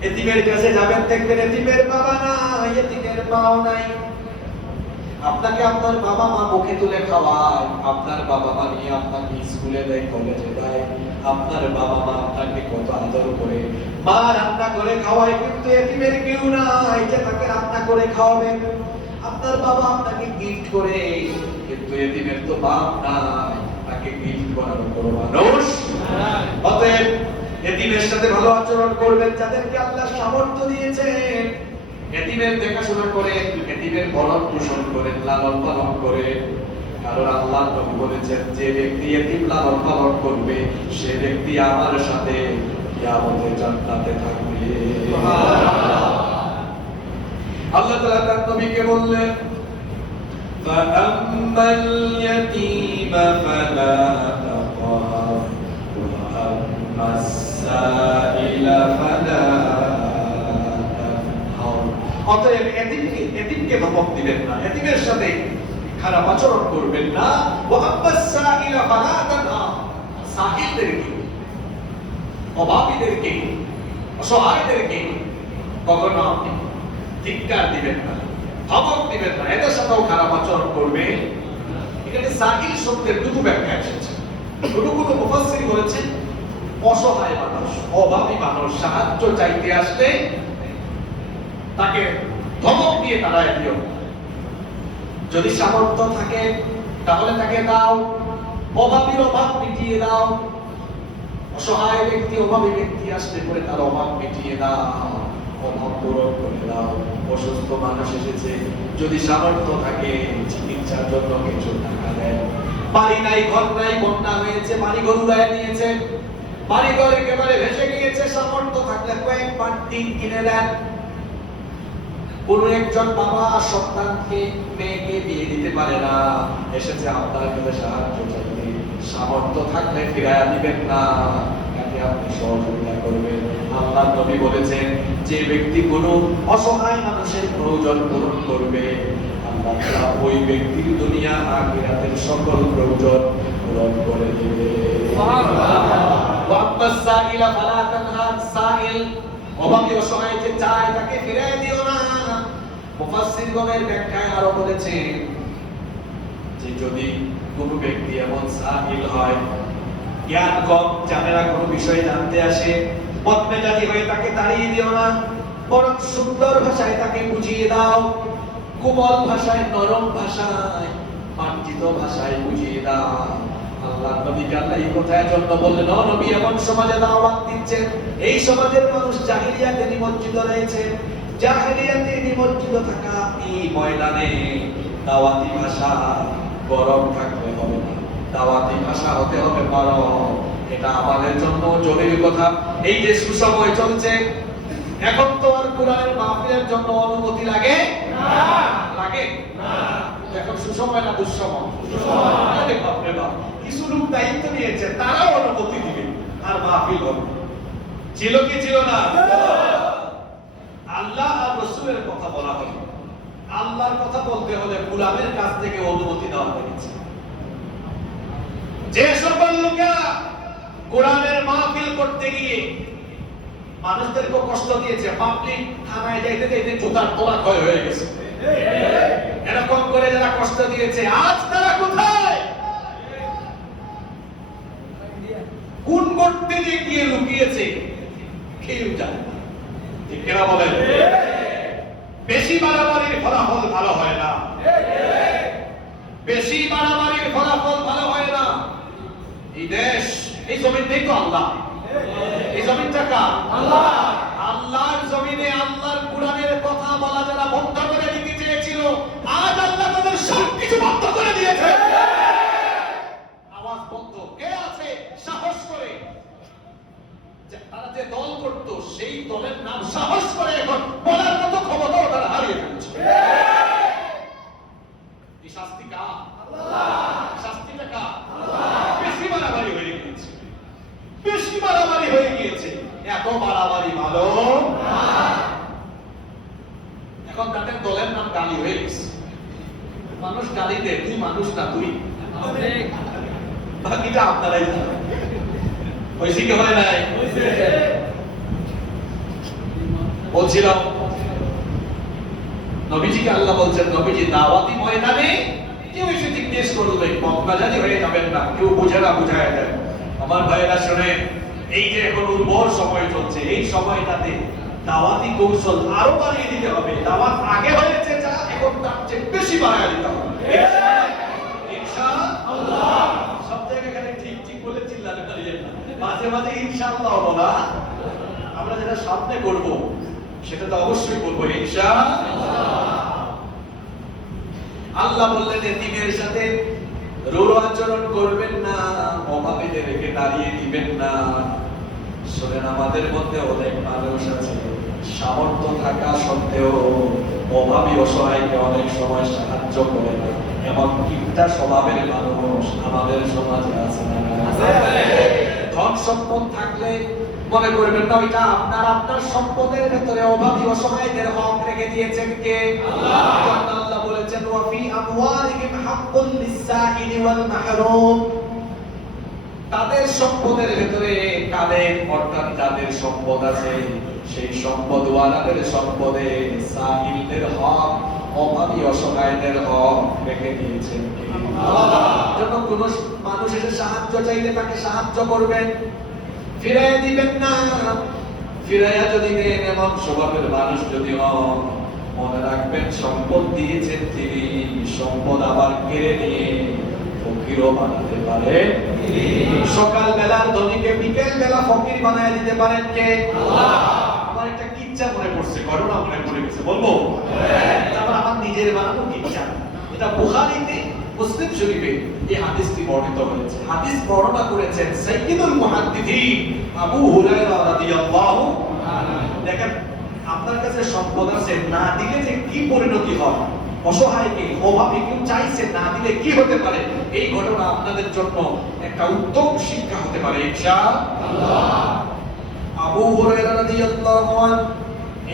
এতিমের কাছে যাবেন, দেখবেন এতিমের বাবা নাই, এতিমের মাও নাই। আপনাকে আপনার বাবা মা মুখে তুলে খাওয়ায়, আপনার বাবা মা নিয়ে আপনাকে স্কুলে দেয়, কলেজে দেয়, আপনার বাবা মা আপনাকে কত আদর করে, মা রান্না করে খাওয়ায়, কিন্তু এতিমের কেউ নাই যে তাকে রান্না করে খাওয়াবে। আপনার বাবা আপনাকে গিফট করে, কিন্তু এতিমের তো বাপ নাই, তাকে গিফট করার কোনো মানুষ নাই। অতএব এতিমের সাথে ভালো আচরণ করবেন। যাদেরকে আল্লাহ সামর্থ্য দিয়েছেন, এতিমের দেখাশোনা করে, এতিমের ভরণ পোষণ করে, লালন পালন করে। কারণ আল্লাহ নবী বলেছেন, যে ব্যক্তি এতিম লালন পালন করবে সে ব্যক্তি আমার সাথে কিয়ামতে জান্নাতে থাকবে। আল্লাহ তাআলা তার নবীকে বললেন, فَأَمَّا الْيَتِيمَ فَلَا تَقْهَرْ وَأَمَّا السَّائِلَ فَلَا تَنْهَرْ। অতএব এতিমকে ধমক দিবেন না, এতিমের সাথে খারাপ আচরণ করবেন না। وَأَمَّا السَّائِلَ فَلَا تَنْهَرْ। সাহিলদেরকে, অভাবীদেরকে, অসহায়দেরকে কখনো আপনি ধিক্কার দিবেন না, ধমক দিবেন না, এদের সাথেও খারাপ আচরণ করবে। এখানে সাহিল শব্দের দুটো ব্যাখ্যা এসেছে। কোনো মুফাসসির বলেছেন, অসহায় মানুষ, অভাবী মানুষ সাহায্য চাইতে আসলে তাকে ধমক দিয়ে তাড়ায় দিও। যদি সামর্থ্য থাকে তাহলে তাকে দাও, অভাবীর অভাব মিটিয়ে দাও। অসহায় ব্যক্তি, অভাবী ব্যক্তি আসলে করে তার অভাব মিটিয়ে দাও, অভাব পূরণ করে দাও। অসুস্থ মানুষ এসেছে, যদি সামর্থ্য থাকে চিকিৎসার জন্য কিছু টাকা দেন। বাড়ি নাই, ঘর নাই, বন্যা হয়েছে, বাড়ি ঘর উড়ায় নিয়েছে, বাড়ি ঘর একেবারে ভেসে গিয়েছে, সামর্থ্য থাকলে কয়েক পাট টিন কিনে দেন। কোন একজন বাবা সন্তানকে, মেয়েকে বিয়ে দিতে পারে না, এসেছে আপনার কাছে সাহায্য চাইতে, সামর্থ্য থাকলে ফিরাইয়া দিবেন না, তাকে আপনি সহযোগিতা করবেন। আল্লাহ নবী বলেছেন, যে ব্যক্তি কোনো অসহায় মানুষের প্রয়োজন পূরণ করবে, আল্লাহ তাআলা ওই ব্যক্তির দুনিয়া আখিরাতের সকল প্রয়োজন পূরণ করে দিবে। সুবহানাল্লাহ। ওয়াক্তাস সাইলা ফালা তানহার, সাইল অভাবী অসহায় যে চায় তাকে ফিরাইয়া দিও না। মুফাসসিরগণের ব্যাখ্যায় আরো বলেছেন যে যদি কোনো ব্যক্তি এমন সাহিল হয়, জ্ঞান কম, জানে না, কোনো বিষয় জানতে আসে, বদমেজাজি হয়ে তাকে তাড়িয়ে দিও না, বরং সুন্দর ভাষায় তাকে বুঝিয়ে দাও, কোমল ভাষায়, নরম ভাষায়, মার্জিত ভাষায় বুঝিয়ে দাও। আল্লাহ নবীকে আল্লাহ এই কথার জন্য বললেন, ও নবী, এমন সমাজে দাওয়াত দিচ্ছেন, এই সমাজের মানুষ জাহিলিয়াতে নিমজ্জিত রয়েছে, জাহিলিয়াতে নিমজ্জিত থাকা এই ময়দানে দাওয়াতি ভাষা গরম থাকলে হবে না, দাওয়াতি ভাষা হতে হবে গরম। এটা আমাদের জন্য জরুরি কথা। এই যে সুসময় চলছে, এখন তো আর কোরআনের মাহফিলের জন্য অনুমতি লাগে না, লাগে না। এখন সুসময় না দুঃসময়? সুসময়। বাপরে বাপ, কিছু লোক দায়িত্ব নিয়েছে, তারাও অনুমতি দিবে আর মাহফিল হবে। ছিল কি ছিল না? আল্লাহ আর রাসূলের কথা বলা হয়, আল্লাহর কথা বলতে হলে গোলামের কাছ থেকে অনুমতি দেওয়া হয়েছে। যে সকল লোকেরা কোরআনের মাহফিল করতে গিয়ে মানুষদেরকে কষ্ট দিয়েছে, পাবলিক থানায় যাইতে যাইতে জুতার তোলা ক্ষয় হয়ে গেছে, এরকম করে যারা কষ্ট দিয়েছে, আজ তারা কোথায়, কোন গর্তে গিয়ে লুকিয়েছে কেউ জানে না। ঠিক কিনা বলেন? বেশি বাড়াবাড়ির ফলাফল ভালো হয় না, বেশি বাড়াবাড়ির ফলাফল ভালো হয় না। এই দেশ, এই জমিনটাই তো আল্লাহ, এই জমিনটা কার? আল্লাহ। আল্লাহর জমিনে আল্লাহর কোরআনের কথা বলা যারা বন্ধ করে দিতে চেয়েছিল, আজ আল্লাহ তাদের সবকিছু বন্ধ করে দিয়েছে। আওয়াজ বন্ধ। কে আছে সাহস করে, তারা যে দল করত সেই দলের নাম সাহস করে এখন বলার মতো ক্ষমতাও তারা হারিয়ে ফেলছে। এই শাস্তি কার? আল্লাহ। শাস্তিটা কার? আল্লাহ। বেশি বাড়াবাড়ি হয়ে গিয়েছে, বেশি বাড়াবাড়ি হয়ে গিয়েছে, এত বাড়াবাড়ি ভালো না। এখন তাদের দলের নাম গালি হয়ে গেছে। মানুষ গালি দেয়, তুই মানুষ না, তুই বাকিটা আপনারাই জানেন। হয়েছে কি হয় নাই? বলছিলাম নবীজিকে আল্লাহ বলছেন, নবীজি দাওয়াতি ময়দানে কেউ এসে জিজ্ঞেস করবে, মক্কাজারি হয়ে যাবেন না, কেউ বুঝে না বুঝায় দেন। আমার ভাইয়েরা শুনেন, এই যে এখন উর্বর সময় চলছে, এই সময়টাতে দাওয়াতি কৌশল আরো বাড়িয়ে দিতে হবে। দাওয়াত আগে হয়েছে যা, এখন তার চেয়ে বেশি বাড়ায় দিতে হবে ইনশাআল্লাহ। সব জায়গায় খালি ঠিক ঠিক বলে চিল্লাতে পারিয়েন না, মাঝে মাঝে ইনশাআল্লাহ বলা। আমরা যেটা সামনে করব সেটা তো অবশ্যই বলবো ইনশাআল্লাহ। আল্লাহ বললেন এতিমের সাথে রূঢ় আচরণ করবেন না, অভাবীদের রেখে দাঁড়িয়ে দিবেন না। শোনেন, আমাদের মধ্যে অনেক মানুষ আছে সামর্থ্য থাকা সত্ত্বেও অভাবী অসহায়কে অনেক সময় সাহায্য করে না। এমন কিপটা স্বভাবের মানুষ আমাদের সমাজে আছে না? ধন সম্পদ থাকলে মনে করবেন না ওইটা আপনার সম্পদের ভেতরে অভাবী অসহায়দের হক রেখে দিয়েছেন কে? আল্লাহ। আল্লাহ বলেছেন ওয়া ফি আমওয়ালিহিম হাক্কুল লিস-সাইলি ওয়াল মাহরুম। তাদের সম্পদের ভেতরে কাদের, অর্থাৎ যাদের সম্পদ আছে সেই সম্পদওয়ালাদের সম্পদে সাইলদের হক, অভাবী অসহায়দের হক রেখে দিয়েছেন কে? আল্লাহ। যখন কোন মানুষ এসে সাহায্য চাইলে তাকে সাহায্য করবেন, ফিরাইয়া দিবেন না। ফিরাইয়া যদি দেন এমন স্বভাবের মানুষ যদি হন, মনে রাখবেন সম্পদ দিয়েছেন তিনি, সম্পদ আবার কেড়ে নিয়ে ফকিরও বানাতে পারে। সকাল বেলার ধনীকে বিকেল বেলা ফকির বানায় দিতে পারেন কে? আল্লাহ। আমার একটা কিচ্ছা মনে পড়ছে, ঘটনা মনে পড়ে গেছে, বলবো? তারপর আমার নিজের বানানো কিচ্ছা। এটা বুখারীতে, মুসলিম শরীফে এই হাদিসটি বর্ণিত হয়েছে। হাদিস বর্ণনা করেছেন সাইয়্যিদুল মুহাদ্দিসিন আবু হুরায়রা রাদিয়াল্লাহু আনহু। দেখেন, আপনার কাছে সম্পদ আছে, না দিলে যে কি পরিণতি হয়, অসহায়কে, অভাবী কেউ চাইছে না দিলে কি হতে পারে, এই ঘটনা আপনাদের জন্য একটা উত্তম শিক্ষা হতে পারে ইনশাআল্লাহ। আবু হুরায়রা রাদিয়াল্লাহু আনহু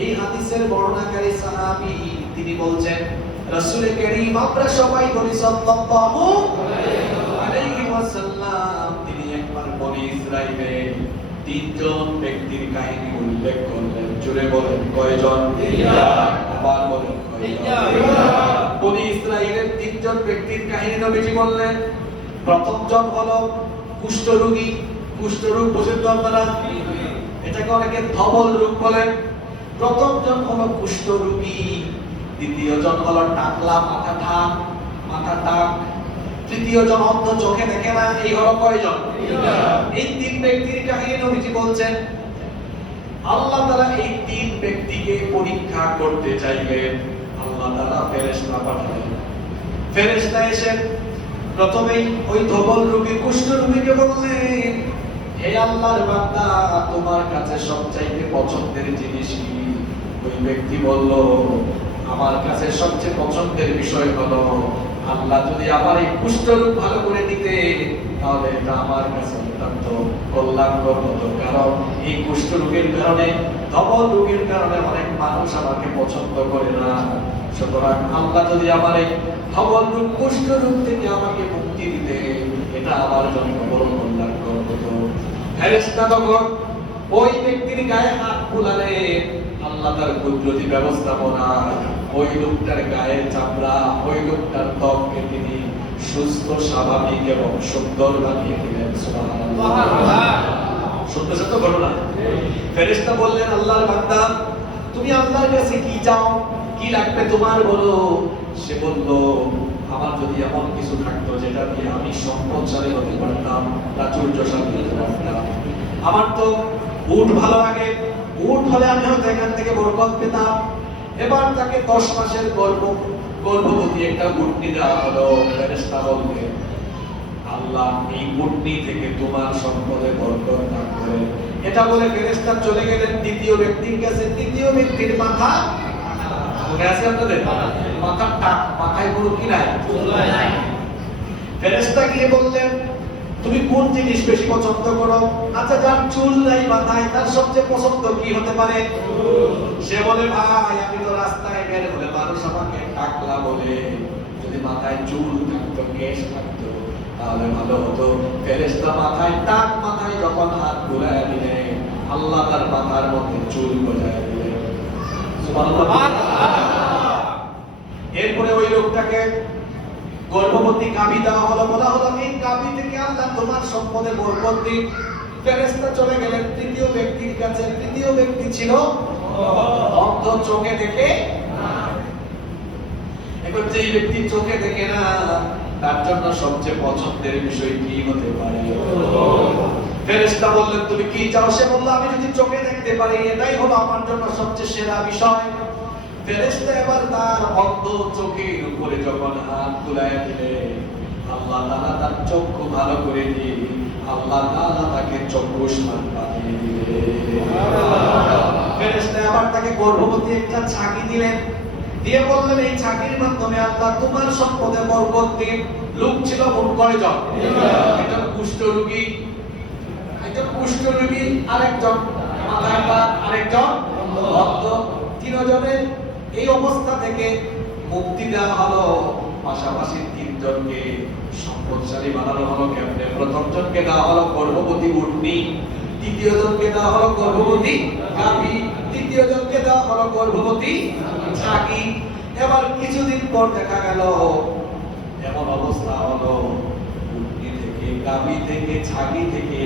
এই হাদিসের বর্ণনাকারী সাহাবী, তিনি বলছেন রাসূল করিম আমরা সবাই বলি সাল্লাল্লাহু আলাইহি ওয়াসাল্লাম তিনি একবার বনি ইসরাইলের তিনজন ব্যক্তির কাহিনী উল্লেখ করলেন। জোরে বলেন কয়জন? আবার বলেন কয়জন? বনি ইসরাইলের তিনজন ব্যক্তির কাহিনী নবীজি বললেন। প্রথম জন হলো কুষ্ঠরোগী। কুষ্ঠরোগ বুঝেন তো আপনারা? এটাকে অনেকে ধবল রোগ বলেন। প্রথম জন হলো কুষ্ঠরোগী, দ্বিতীয় জন হলো টাকলা, মাথা টাক, তৃতীয় জন অন্ধ, চোখে দেখে না। এই হলো কয়জন? এই তিন ব্যক্তির কাহিনী নবীজি বলছেন। আল্লাহ তাআলা এই তিন ব্যক্তিকে পরীক্ষা করতে চাইলেন, আল্লাহ তাআলা ফেরেশতা পাঠালেন। ফেরেশতা এসে প্রথমেই ওই ধবল রোগী, কুষ্ঠ রোগীকে বললেন, হে আল্লাহর বান্দা, তোমার কাছে সবচাইতে পছন্দের জিনিস কি? ওই ব্যক্তি বলল, আমার কাছে সবচেয়ে পছন্দের বিষয় হলো আল্লাহ যদি আমার এই কুষ্ঠরোগ ভালো করে দিতে, তাহলে এটা আমার কাছে অত্যন্ত কল্যাণকর হতো। কারণ এই কুষ্ঠরোগের কারণে, ধবল রোগের কারণে অনেক মানুষ আমাকে পছন্দ করে না। সুতরাং আল্লাহ যদি আমার এই ধবল রোগ, কুষ্ঠরোগ থেকে আমাকে মুক্তি দিতে, এটা আমার জন্য বড় কল্যাণকর হতো। ফেরেশতা তখন ওই ব্যক্তির গায়ে হাত বুলালে আল্লাহ তার কুদরতি ব্যবস্থাপনা ওই লোকটার গায়ের চামড়া, ওই লোকটার ত্বককে তিনি সুস্থ, স্বাভাবিক এবং সুন্দর বানিয়ে দিলেন। সুবহানাল্লাহ। সত্য সত্য ঘটনা। ফেরেশতা বললেন, আল্লাহর বান্দা, তুমি আল্লাহর কাছে কি চাও, কি লাগবে তোমার বলো। সে বলল, আমার যদি এমন কিছু থাকতো যেটা দিয়ে আমি সম্পদশালী হতে পারতাম, প্রাচুর্যশালী হতে পারতাম। আমার তো উট ভালো লাগে, উট হলে আমি হয়তো এখান থেকে বরকত পেতাম। এবার তাকে 10 মাসের গর্ভবতী একটা উটনি দেওয়া হলো। ফেরেশতা বললেন, আল্লাহ এই উটনি থেকে তোমার সম্পদে বরকত দান করেন। এটা বলে ফেরেশতা চলে গেলেন দ্বিতীয় ব্যক্তির কাছে। তৃতীয় ব্যক্তির মাথা, মনে আছে আপনাদের? মাথার টাক, মাথায় কোনো কি নাই? ফেরেশতা গিয়ে বললেন, তুমি কোন জিনিস বেশি পছন্দ করো? আচ্ছা, যার চুল নাই মাথায়, তার সবচেয়ে পছন্দ কি হতে পারে? সে বলে, ভাই আমি তো রাস্তায় বের হলে মানুষ আমাকে টাকলা বলে, যদি মাথায় চুল থাকতো, কেশ থাকতো, তাহলে ভালো হতো। ফেরেশতা মাথায় টাক, মাথায় যখন হাত বুলায় দিলেন, আল্লাহ তার মাথার মধ্যে চুল গজায় দিলেন। সুবহানাল্লাহ। এরপরে ওই লোকটাকে গর্ভবতী গাভী দেওয়া হলো। বলা হলো, এই গাভী থেকে আল্লাহ তোমার সম্পদে বরকত দিন। ফেরেশতা চলে গেলেন তৃতীয় ব্যক্তির কাছে। তৃতীয় ব্যক্তি ছিল অন্ধ, চোখে দেখে না। এখন যেই ব্যক্তি চোখে দেখে না, তার জন্য সবচেয়ে পছন্দের বিষয় কি হতে পারে? ফেরেশতা বললেন তুমি কি চাও? সে বলল আমি যদি চোখে দেখতে পারি এটাই হলো আমার জন্য সবচেয়ে সেরা বিষয়। ফেরেশতা এবার তার অন্ধ চোখের উপরে যখন হাত তুলায় দিলে আল্লাহ তাআলা তার চক্ষু ভালো করে দিয়ে আল্লাহ তাআলা তাকে চক্ষুষ্মান বানিয়ে দিলেন। ফেরেশতা আবার তাকে গর্ভবতী একটা ছাগি দিলেন, দিয়ে বললেন এই ছাগির মাধ্যমে আল্লাহ তোমার সম্পদে বরকত দিন। লোক ছিল মোট কয়জন? একজন কুষ্ঠরোগী, একজন কুষ্ঠরোগী, আরেকজন মাথায় পাত, আরেকজন অন্ধ। তিনজনের এই অবস্থা থেকে মুক্তি দেওয়া হলো। পাশাপাশি তিনজনকে সম্পদশালী বানানো হলো কেমনে? প্রথম জনকে দেওয়া হলো গর্ভবতী উটনি, দ্বিতীয় জনকে দেওয়া হলো গর্ভবতী গাভী, তৃতীয় জনকে দেওয়া হলো গর্ভবতী ছাগি। এবার কিছুদিন পর দেখা গেল এমন অবস্থা হলো উটনি থেকে, গাভী থেকে, ছাগি থেকে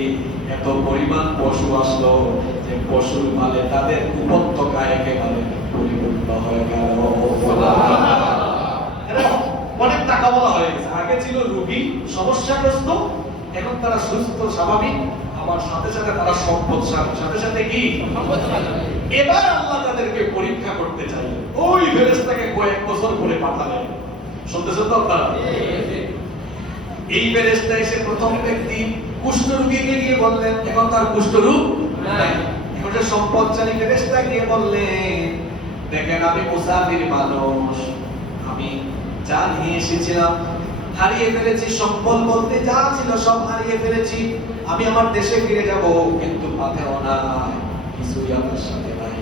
এত পরিমাণ পশু আসলো যে পশুর মালে তাদের উপত্যকা একেবারে পরিপূর্ণ হয়ে গেল। অনেক টাকা বলা হয়ে গেছে। আগে ছিল রোগী, সমস্যাগ্রস্ত, এখন তারা সুস্থ স্বাভাবিক, আমার সাথে সাথে তারা সম্পদশালী, সাথে সাথে কি এবার আল্লাহ তাদেরকে পরীক্ষা করতে চাই। ওই ফেরেশতাকে কয়েক বছর পরে পাঠালেন। শুনতেছেন তো আপনারা? এই ফেরেশতা এসে প্রথম ব্যক্তি কুষ্ঠরোগীকে গিয়ে বললেন এখন তার কুষ্ঠরোগ নাই। এখন যে সম্পদশালী ফেরেশতা গিয়ে বললেন দেখেন আমি মুসাফির মানুষ, আমি যা নিয়ে এসেছিলাম হারিয়ে ফেলেছি, সম্পদ বলতে যা ছিল সব হারিয়ে ফেলেছি। আমি আমার দেশে ফিরে যাব, কিন্তু পাথেও নাই, কিছুই আমার সাথে নাই।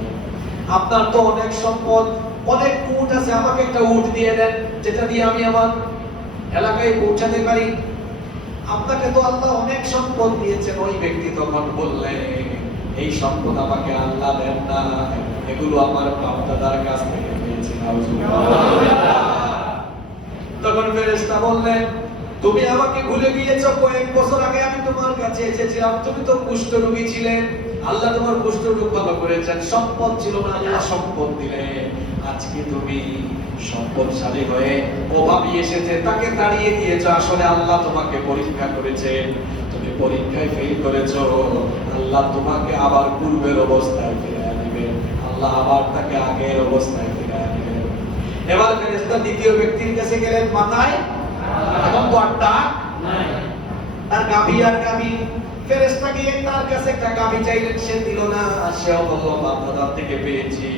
আপনার তো অনেক সম্পদ, অনেক উট আছে, আমাকে একটা উট দিয়ে দেন যেটা দিয়ে আমি আমার এলাকায় পৌঁছাতে পারি। আপনাকে তো আল্লাহ অনেক সম্পদ দিয়েছেন। ওই ব্যক্তি তখন বললেন এই সম্পদ আমাকে আল্লাহ দেন না, এগুলো আমার বাপ-দাদার কাছ থেকে পেয়েছি। তখন ফেরেশতা বললেন তুমি আমাকে ভুলে গিয়েছো, কয়েক বছর আগে আমি তোমার কাছে এসেছিলাম, তুমি তো কুষ্ঠরোগী ছিলে, আল্লাহ তোমার কুষ্ঠরোগ ভালো করেছেন, সম্পদ ছিল না, আল্লাহ সম্পদ দিলেন। আজকে তুমি সম্পদশালী হয়ে অভাবী এসেছে তাকে তাড়িয়ে দিয়েছো। আসলে আল্লাহ তোমাকে পরীক্ষা করেছেন, তুমি পরীক্ষায় ফেল করেছো, আল্লাহ তোমাকে আবার পূর্বের অবস্থায় ফিরিয়ে দিবেন। আল্লাহ আবার তাকে আগের অবস্থায় ফিরিয়ে দিবেন। এবার ফেরেশতা দ্বিতীয় ব্যক্তির কাছে গেলেন, মাথায় এখন তো আটটা নাই, তার গাভী আর গাভী। ফেরেশতা গিয়ে তার কাছে একটা গাভী চাইলেন, সে দিল না, সেও বলল বাপ-দাদা থেকে পেয়েছি।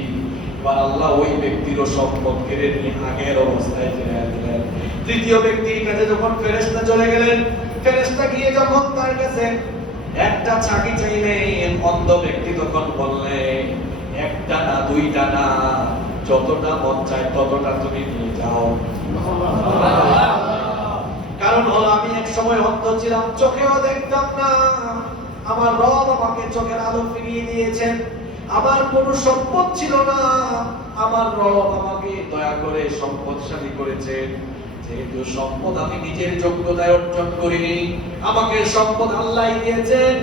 এবার আল্লাহ ওই ব্যক্তিরও সম্পদ কেড়ে নিয়ে আগের অবস্থায় ফিরিয়ে দিলেন। তৃতীয় ব্যক্তির কাছে যখন ফেরেশতা চলে গেলেন, ফেরেশতা গিয়ে যখন তার কাছে একটা ছাগি চাইলেন, অন্ধ ব্যক্তি তখন বললেন একটা না দুইটা না, যতটা মন চায় ততটা তুমি নিয়ে যাও। কারণ হলো আমি এক সময় অন্ধ ছিলাম, চোখেও দেখতাম না, আমার রব আমাকে চোখের আলো ফিরিয়ে দিয়েছেন। আমার কোনো সম্পদ ছিল না, আমার রব আমাকে দয়া করে সম্পদশালী করেছেন। যেহেতু সম্পদ আমি নিজের যোগ্যতায় অর্জন করিনি, আমাকে সম্পদ আল্লাহই দিয়েছেন।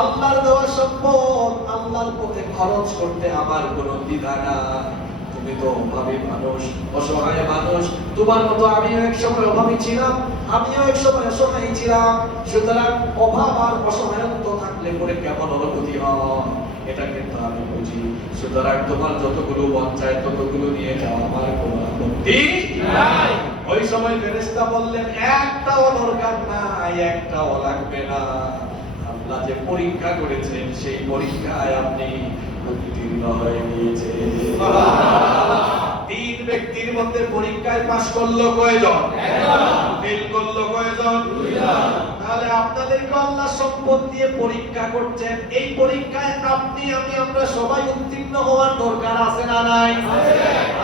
আল্লাহর দেওয়া সম্পদ আল্লাহর পথে খরচ করতে আমার কোনো দ্বিধা নাই। তুমি তো অভাবী মানুষ, অসহায় মানুষ, তোমার মতো আমিও এক সময় অভাবী ছিলাম, আমিও এক সময় অসহায় ছিলাম। সুতরাং অভাব আর অসহায়ত্ব থাকলে পরে কেমন অনুভূতি হয় এটা কিন্তু আমি বুঝি। সুতরাং তোমার যতগুলো মন চায় ততগুলো নিয়ে যাও, আমার কোনো আপত্তি নাই। ওই সময় ফেরেশতা বললেন একটাও দরকার নাই, একটাও লাগবে না। আল্লাহ যে পরীক্ষা করেছেন সেই পরীক্ষায় আপনি উত্তীর্ণ হয়ে গিয়েছেন। তিন ব্যক্তির মধ্যে পরীক্ষায় পাস করলো কয়জন? ফেল করলো কয়জন? তাহলে আপনাদেরকে আল্লাহ সম্পদ দিয়ে পরীক্ষা করছেন। এই পরীক্ষায় আপনি আমি আমরা সবাই উত্তীর্ণ হওয়ার দরকার আছে না নাই?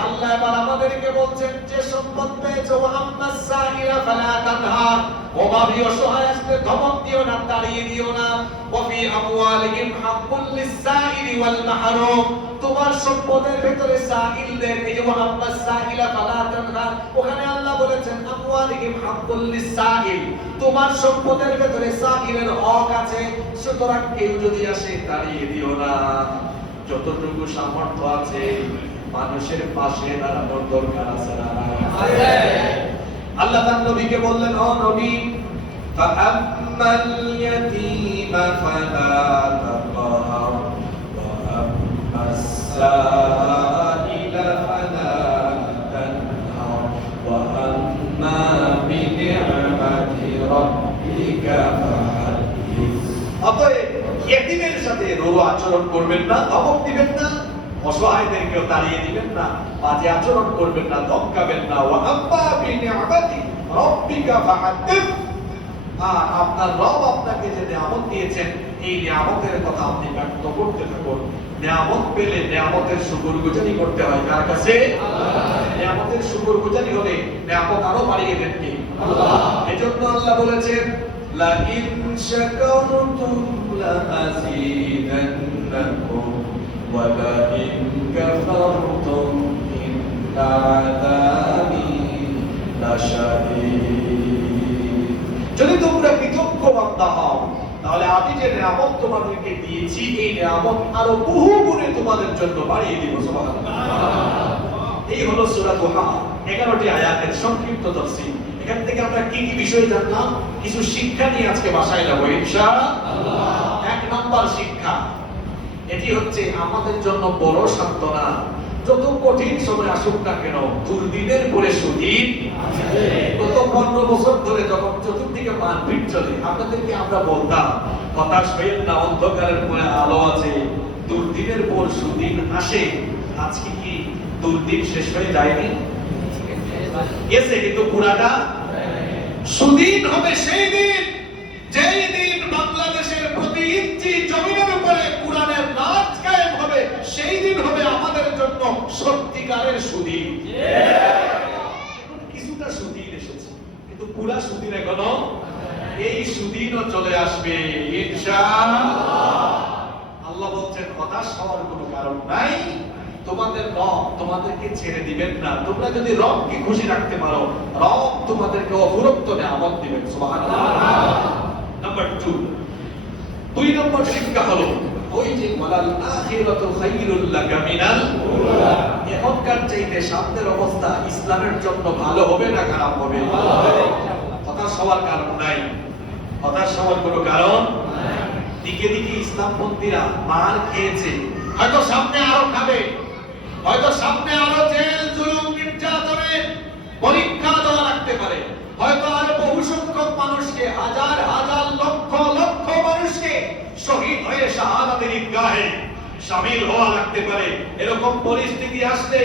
আল্লাহ এবার আমাদেরকে বলছেন যে সম্পদ পেয়েছো আম্মাস সাইরা ফালা তানহার, অভাবী অসহায় আসলে ধমক দিও না, তাড়িয়ে দিও না। ওয়াফি আমওয়ালিহিম হাক্কুল লিস-সাইরি ওয়াল মাহরুম, তোমার সম্পদের ভিতরে সাইলদের, এই যে আম্মাস সাইরা ফালা তানহার, ওখানে আল্লাহ বলেছেন আমওয়ালিহিম হাক্কুল লিস-সাইল, তোমার সম্পদের ভিতরে সাইলের হক আছে। সুতরাং কেউ যদি আসে তাড়িয়ে দিও না। যতটুকু সামর্থ্য আছে মানুষের পাশে দাঁড়ানোর দরকার আছে না? আল্লাহ তার নবীকে বললেন ও নবী ফাআম্মাল ইয়াতীম فلا تقهر وأما السائل فلا تنهر وأما بنعمة ربك فحدث অতএব ইয়েতিমের সাথে রূঢ় আচরণ করবেন না, ধমক দিবেন না, অসহায়দেরকেও তাড়িয়ে দিবেন না, বাজে আচরণ করবেন না, ধমকাবেন না। ওয়াম্মা বিনিআমাতি রাব্বিকা ফাহাদ্দিস, আর আপনার রব আপনাকে যে নিয়ামত দিয়েছেন এই নিয়ামতের কথা আপনি ব্যক্ত করতে থাকুন। নিয়ামত পেলে নিয়ামতের শুকরগুজারি করতে হয় কার কাছে? নিয়ামতের শুকরগুজারি হলে নিয়ামত আরো বাড়িয়ে দেন কে? আল্লাহ। এজন্য আল্লাহ বলেছেন লা ইন শাকারতুম লা আযীদান্নাকুম ওয়া লা ইন কাফারতুম ইন্না আযাবি লাশাদীদ। যদি তোমরা কৃতজ্ঞ বান্দা হও তাহলে আমি যে নিয়ামত তোমাদেরকে দিয়েছি এই নিয়ামত আরো বহু গুণে তোমাদের জন্য বাড়িয়ে দিব। সুবহানাল্লাহ। এই হলো সূরা দুহা 11টি আয়াতের সংক্ষিপ্ত তাফসীর। এখান থেকে আমরা কি কি বিষয় জানলাম, কিছু শিক্ষা নিয়ে আজকে বাসায় যাব ইনশাআল্লাহ। এক নাম্বার শিক্ষা, এটি হচ্ছে আমাদের জন্য বড় সান্ত্বনা। যত কঠিন সময় আসুক না কেন, দুর্দিনের পরে সুদিন আছে। গত 15 বছর ধরে যখন চতুর্দিকে মারপিট চলে, আপনাদেরকে আমরা বলতাম হতাশ হইয়েন না, অন্ধকারের পরে আলো আছে, দুর্দিনের পর সুদিন আসে। আজকে কি দুর্দিন শেষ হয়ে যায়নি? গেছে, কিন্তু পুরাটা সুদিন হবে সেই দিন যেই দিন বাংলাদেশের প্রতি ইঞ্চি জমিনের উপরে কোরআনের নাচ কায়েম হবে। সেই দিন হবে আমাদের জন্য সত্যিকারের সুদিন। কিছুটা সুদিন এসেছে, কিন্তু পুরা সুদিন এখনো। এই সুদিনও চলে আসবে ইনশাআল্লাহ। আল্লাহ বলছেন হতাশ হওয়ার কোনো কারণ নাই, তোমাদের রব তোমাদেরকে ছেড়ে দিবেন না। তোমরা যদি রবকে খুশি রাখতে পারো, রব তোমাদেরকে অফুরন্ত নিয়ামত দিবেন। সুবহানাল্লাহ। নাম্বার 2, 2 নম্বর শিক্ষা হলো ওই যে ওয়ালাল আখিরাতু খায়রুল লাকা মিনাল উলা। এখনকার চাইতে সামনের অবস্থা ইসলামের জন্য ভালো হবে না খারাপ হবে? হতাশ হওয়ার কারণ নাই, হতাশ হওয়ার কোনো কারণ নাই। দিকে দিকে ইসলামপন্থীরা মার খেয়েছে, হয়তো সামনে আরো খাবে, হয়তো সামনে আরো জেল জুলুম নির্যাতনের পরীক্ষা দেওয়া লাগতে পারে, হয়তো আরো বহু সংখ্যক মানুষকে, হাজার হাজার লক্ষ লক্ষ মানুষকে শহীদ হয়ে শাহাদাতের ঈদগাহে শামিল হওয়া লাগতে পারে। এরকম পরিস্থিতি আসলে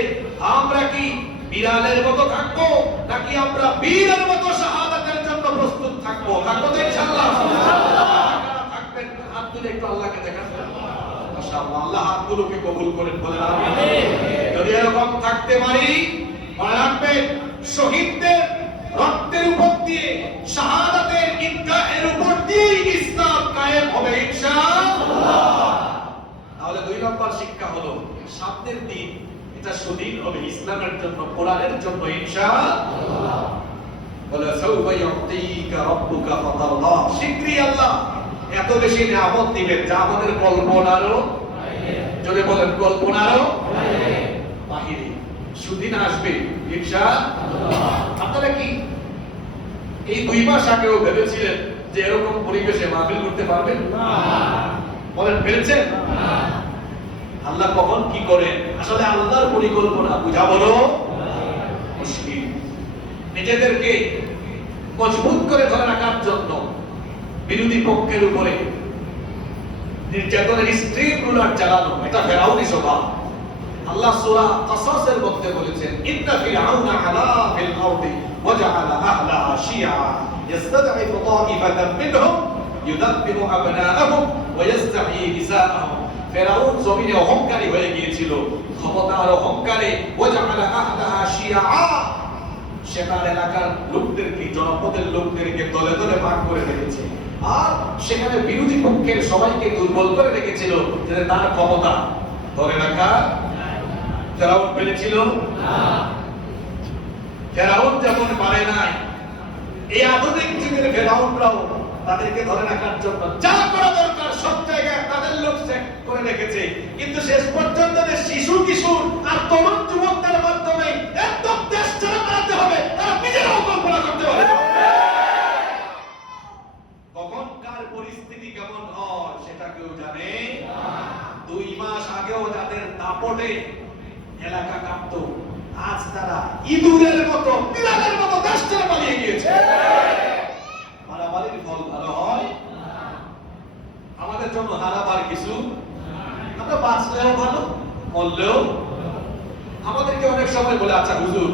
আমরা কি বিড়ালের মতো থাকবো, নাকি আমরা বীরের মতো শাহাদাতের জন্য প্রস্তুত থাকবো? থাকবো তো ইনশাআল্লাহ। থাকবেন, হাত তুলে একটু আল্লাহকে দেখান। মাশাআল্লাহ, আল্লাহ হাতগুলোকে কবুল করেন, বলেন আমিন। যদি এরকম থাকতে পারি, মনে রাখবেন শহীদদের রক্তের উপর দিয়ে, শাহাদাতের ঈদগাহের উপর দিয়ে ইসলাম কায়েম হবে ইনশাআল্লাহ। তাহলে 2 নম্বর শিক্ষা হলো সামনের দিন এটা সুদিন হবে ইসলামের জন্য, কোরআনের জন্য ইনশাআল্লাহ। বলে সাউফা ইউতিকা রাব্বুকা ফাতারদা, শীঘ্রই আল্লাহ এত বেশি নিয়ামত দিবেন যা আমাদের কল্পনারও বাইরে। যদি বলেন কল্পনারও বাহিরে সুদিন আসবে ইনশাআল্লাহ। আপনারা কি এই 2 মাস আগেও ভেবেছিলেন যে এরকম পরিবেশে মাহফিল করতে পারবেন? না। বলেন পেরেছেন? না। আল্লাহ কখন কি করেন আসলে আল্লাহর পরিকল্পনা বোঝা বড় মুশকিল। নিজেদেরকে মজবুত করে ধরে রাখার জন্য বিরোধী পক্ষের উপরে নির্যাতনের স্ট্রিম রুলার চালানো, এটা ফেরাউনি স্বভাব। আল্লাহ সূরা কাসাসের মধ্যে বলেছেন ইন্না ফিরআউনা আলা ফিল আরদি ওয়াজআলা আহলাহা শিয়া ইস্তাদঈফু তাঈফাতাম মিনহুম ইউদাব্বিহু আবনাআহুম ওয়া ইস্তাহয়ী নিসাআহুম। ফেরাউন জমিনে অহংকারী হয়ে গিয়েছিল, ক্ষমতার অহংকারে ওয়াজআলা আহলাহা শিয়া, সে তার এলাকার লোকদেরকে, জনপদের লোকদেরকে দলে দলে ভাগ করে রেখেছে, আর সেখানে বিরোধী পক্ষের সবাইকে দুর্বল করে রেখেছিল যাতে তার ক্ষমতা ধরে রাখা। ফেরাউন পেরেছিল না। ফেরাউন যেমন পারে নাই, এই আধুনিক যুগের ফেরাউনরাও তাদেরকে ধরে রাখার জন্য যা করা দরকার সব জায়গায় তাদের লোক সেট করে রেখেছে, কিন্তু শেষ পর্যন্ত শিশু কিশোর আর তরুণ যুবকদের মাধ্যমে একদম দেশ ছেড়ে পালাতে হবে, তারা নিজেরাও কল্পনা করতে পারে কখন কার পরিস্থিতি কেমন হয়। আগেও যাদের দাপটে এলাকা কাঁপত, আজ তারা ইঁদুরের মতো বিড়ালের মতো দেশ ছেড়ে পালিয়ে গিয়েছে। মারামারির ফল ভালো হয়? আমাদের জন্য হারাবার কিছু, আমরা বাঁচলেও ভালো, মরলেও। আমাদেরকে অনেক সময় বলে, আচ্ছা হুজুর,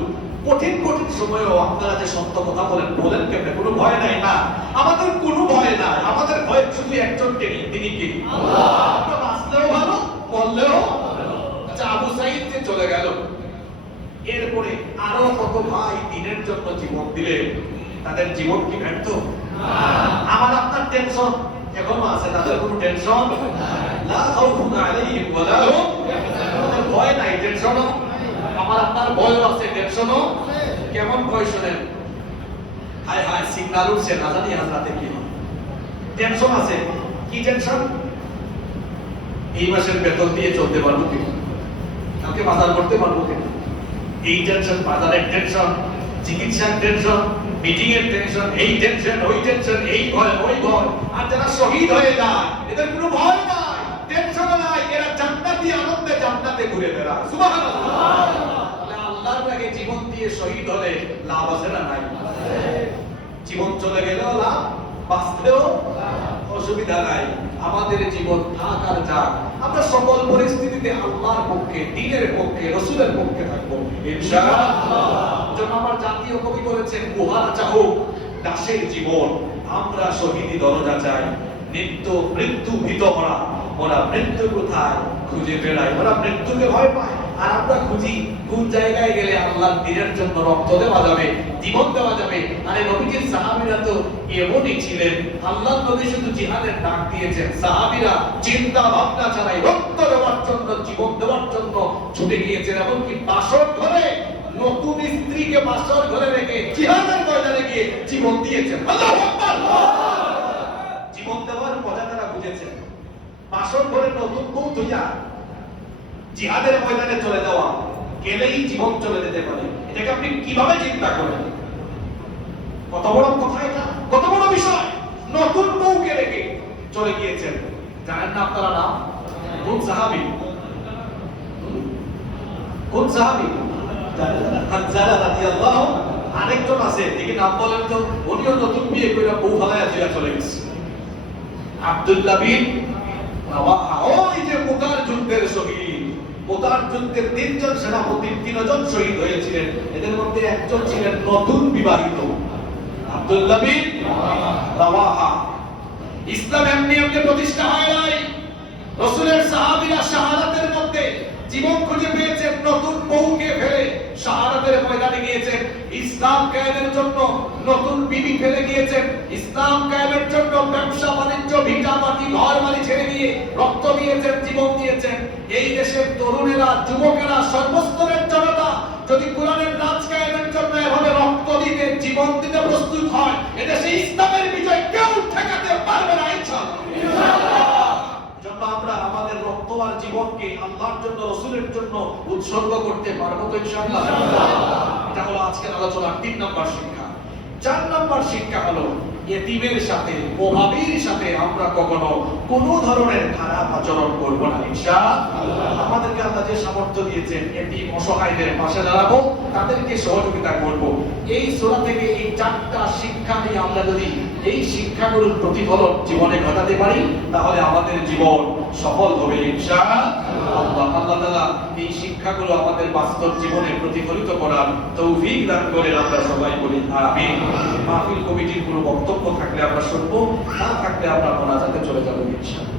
কঠিন কঠিন সময়েও আপনারা যে সত্য কথা বলেন, বলেন কেমনে? কোনো ভয় নাই? না, আমাদের কোনো ভয় নাই। আমাদের ভয় শুধু একজনকে নিয়ে, তিনি কি? আমরা বাঁচলেও ভালো, মরলেও। আচ্ছা, আবু সাইদ যে চলে গেল, এরপরে আরো কত ভাই দিনের জন্য জীবন দিলে, তাদের জীবন কি ব্যর্থ? আমার আপনার টেনশন এখনো আছে, তাদের কোনো টেনশন লা খাউফুন আলাইহিম ওয়া লা হুম ইয়াহজানুন। ভয় নাই, টেনশনও। আমার আপনার ভয় আছে, টেনশনও। কেমন ভয় শুনেন? হায় হায়, সিগন্যাল উঠছে, না জানি আজ রাতে কি হয়। টেনশন আছে। কি টেনশন? এই মাসের বেতন দিয়ে চলতে পারবো কি, কালকে বাজার করতে পারবো কিনা, এই টেনশন। বাজারের টেনশন, চিকিৎসার টেনশন, মিটিং এর টেনশন, এই টেনশন, ওই টেনশন, এই ভয়, ওই ভয়। আর যারা শহীদ হয়ে যায়, এদের কোনো ভয় নাই, টেনশন নাই। এরা জান্নাতি আনন্দে জান্নাতে ঘুরে বেড়ায়। সুবহানাল্লাহ। তাহলে আল্লাহর রাগে জীবন দিয়ে শহীদ হলে লাভ আছে না নাই? জীবন চলে গেলেও লাভ, বাঁচলেও অসুবিধা নাই। আমাদের জীবন থাক আর যাক, আমরা সকল পরিস্থিতিতে আল্লাহর পক্ষে, দ্বীনের পক্ষে, রাসূলের পক্ষে থাকবো ইনশাআল্লাহ। যেন আমার জাতীয় কবি বলেছেন, গুহারা চাহুক দাসের জীবন, আমরা শহীদি দরজা চাই। নিত্য মৃত্যু ভীত হরা, ওরা মৃত্যু কোথায় খুঁজে বেড়ায়। ওরা মৃত্যুকে ভয় পায়, আর আমরা খুঁজি কোন জায়গায় গেলে আল্লাহর দ্বীনের জন্য রক্ত দেওয়া যাবে, জীবন দেওয়া যাবে। আরে নবীজির সাহাবীরা তো এমনই ছিলেন। আল্লাহর নবী শুধু জিহাদের ডাক দিয়েছেন, সাহাবীরা চিন্তা ভাবনা ছাড়াই রক্ত দেওয়ার জন্য, জীবন দেওয়ার জন্য ছুটে গিয়েছেন। এমনকি বাসর ঘরে নতুন স্ত্রীকে বাসর ঘরে রেখে জিহাদের ময়দানে গিয়ে জীবন দিয়েছেন। আল্লাহু আকবার। জীবন দেওয়ার মজা তারা বুঝেছেন। বাসর ঘরে নতুন বউ ধুইয়া জিহাদের ময়দানে চলে যাওয়া, গেলেই জীবন চলে যেতে পারে। এটাকে আপনি কিভাবে চিন্তা করেন? কত বড় কথা এটা, কত বড় বিষয়। নতুন বউকে রেখে চলে গিয়েছেন। জানেন না আপনারা নাম? কোন সাহাবী? কোন সাহাবী? হানজালা রাদিয়াল্লাহু। আরেকজন আছে, দেখি নাম বলেন তো। উনিও নতুন বিয়ে কইরা বউ ফালাইয়া দিয়া চলে গেছে। আব্দুল্লাহ বিন রাওয়াহা। ওই যে মুতার যুদ্ধের শহীদ, মুতার যুদ্ধের 3 জন সেনাপতি, 3 জন শহীদ হয়েছিলেন। এদের মধ্যে একজন ছিলেন নতুন বিবাহিত, আব্দুল্লাহ বিন রাওয়াহা। ইসলাম এমনি এমনি প্রতিষ্ঠা হয় নাই। রাসূলের সাহাবীরা শাহাদাতের মধ্যে জীবন খুঁজে পেয়েছেন, নতুন বউকে ফেলে শাহাদাতের ময়দানে গিয়েছেন। ইসলাম কায়েমের জন্য নতুন বিবি ফেলে গিয়েছেন। ইসলাম কায়েমের জন্য ব্যবসা বাণিজ্য, ভিটা মাটি, ঘর বাড়ি ছেড়ে দিয়ে রক্ত দিয়েছেন, জীবন দিয়েছেন। এই দেশের তরুণেরা, যুবকেরা, সর্বস্তরের জনতা যদি কোরআনের রাজ কায়েমের জন্য এভাবে রক্ত দিতে, জীবন দিতে প্রস্তুত হয়, এদেশে ইসলামের বিজয় কেউ ঠেকাতে পারবে না ইনশাআল্লাহ। জন্য আমরা আমাদের রক্ত আর জীবনকে আল্লাহর জন্য, রাসূলের জন্য উৎসর্গ করতে পারবো তো ইনশাআল্লাহ। এটা হলো আজকের আলোচনার 3 নম্বর শিক্ষা। 4 নম্বর শিক্ষা হলো, এতিমের সাথে, অভাবীর সাথে আমরা কখনো কোনো ধরনের খারাপ আচরণ করব না ইনশাআল্লাহ। আমাদেরকে আল্লাহ যে সামর্থ্য দিয়েছেন, এতিম অসহায়দের পাশে দাঁড়াবো, তাদেরকে সহযোগিতা করব। এই সূরা থেকে এই 4টা শিক্ষা নিয়ে আমরা যদি এই শিক্ষাগুলোর প্রতিফলন জীবনে ঘটাতে পারি, তাহলে আমাদের জীবন সফল হবে ইনশাআল্লাহ। আল্লাহ তাআলা এই শিক্ষাগুলো আমাদের বাস্তব জীবনে প্রতিফলিত করার তৌফিক দান করেন। আমরা সবাই বলি আমিন। মাহফিল কমিটির কোনো বক্তব্য থাকলে আমরা শুনবো, না থাকলে আমরা মোনাজাতে চলে যাব ইনশাআল্লাহ।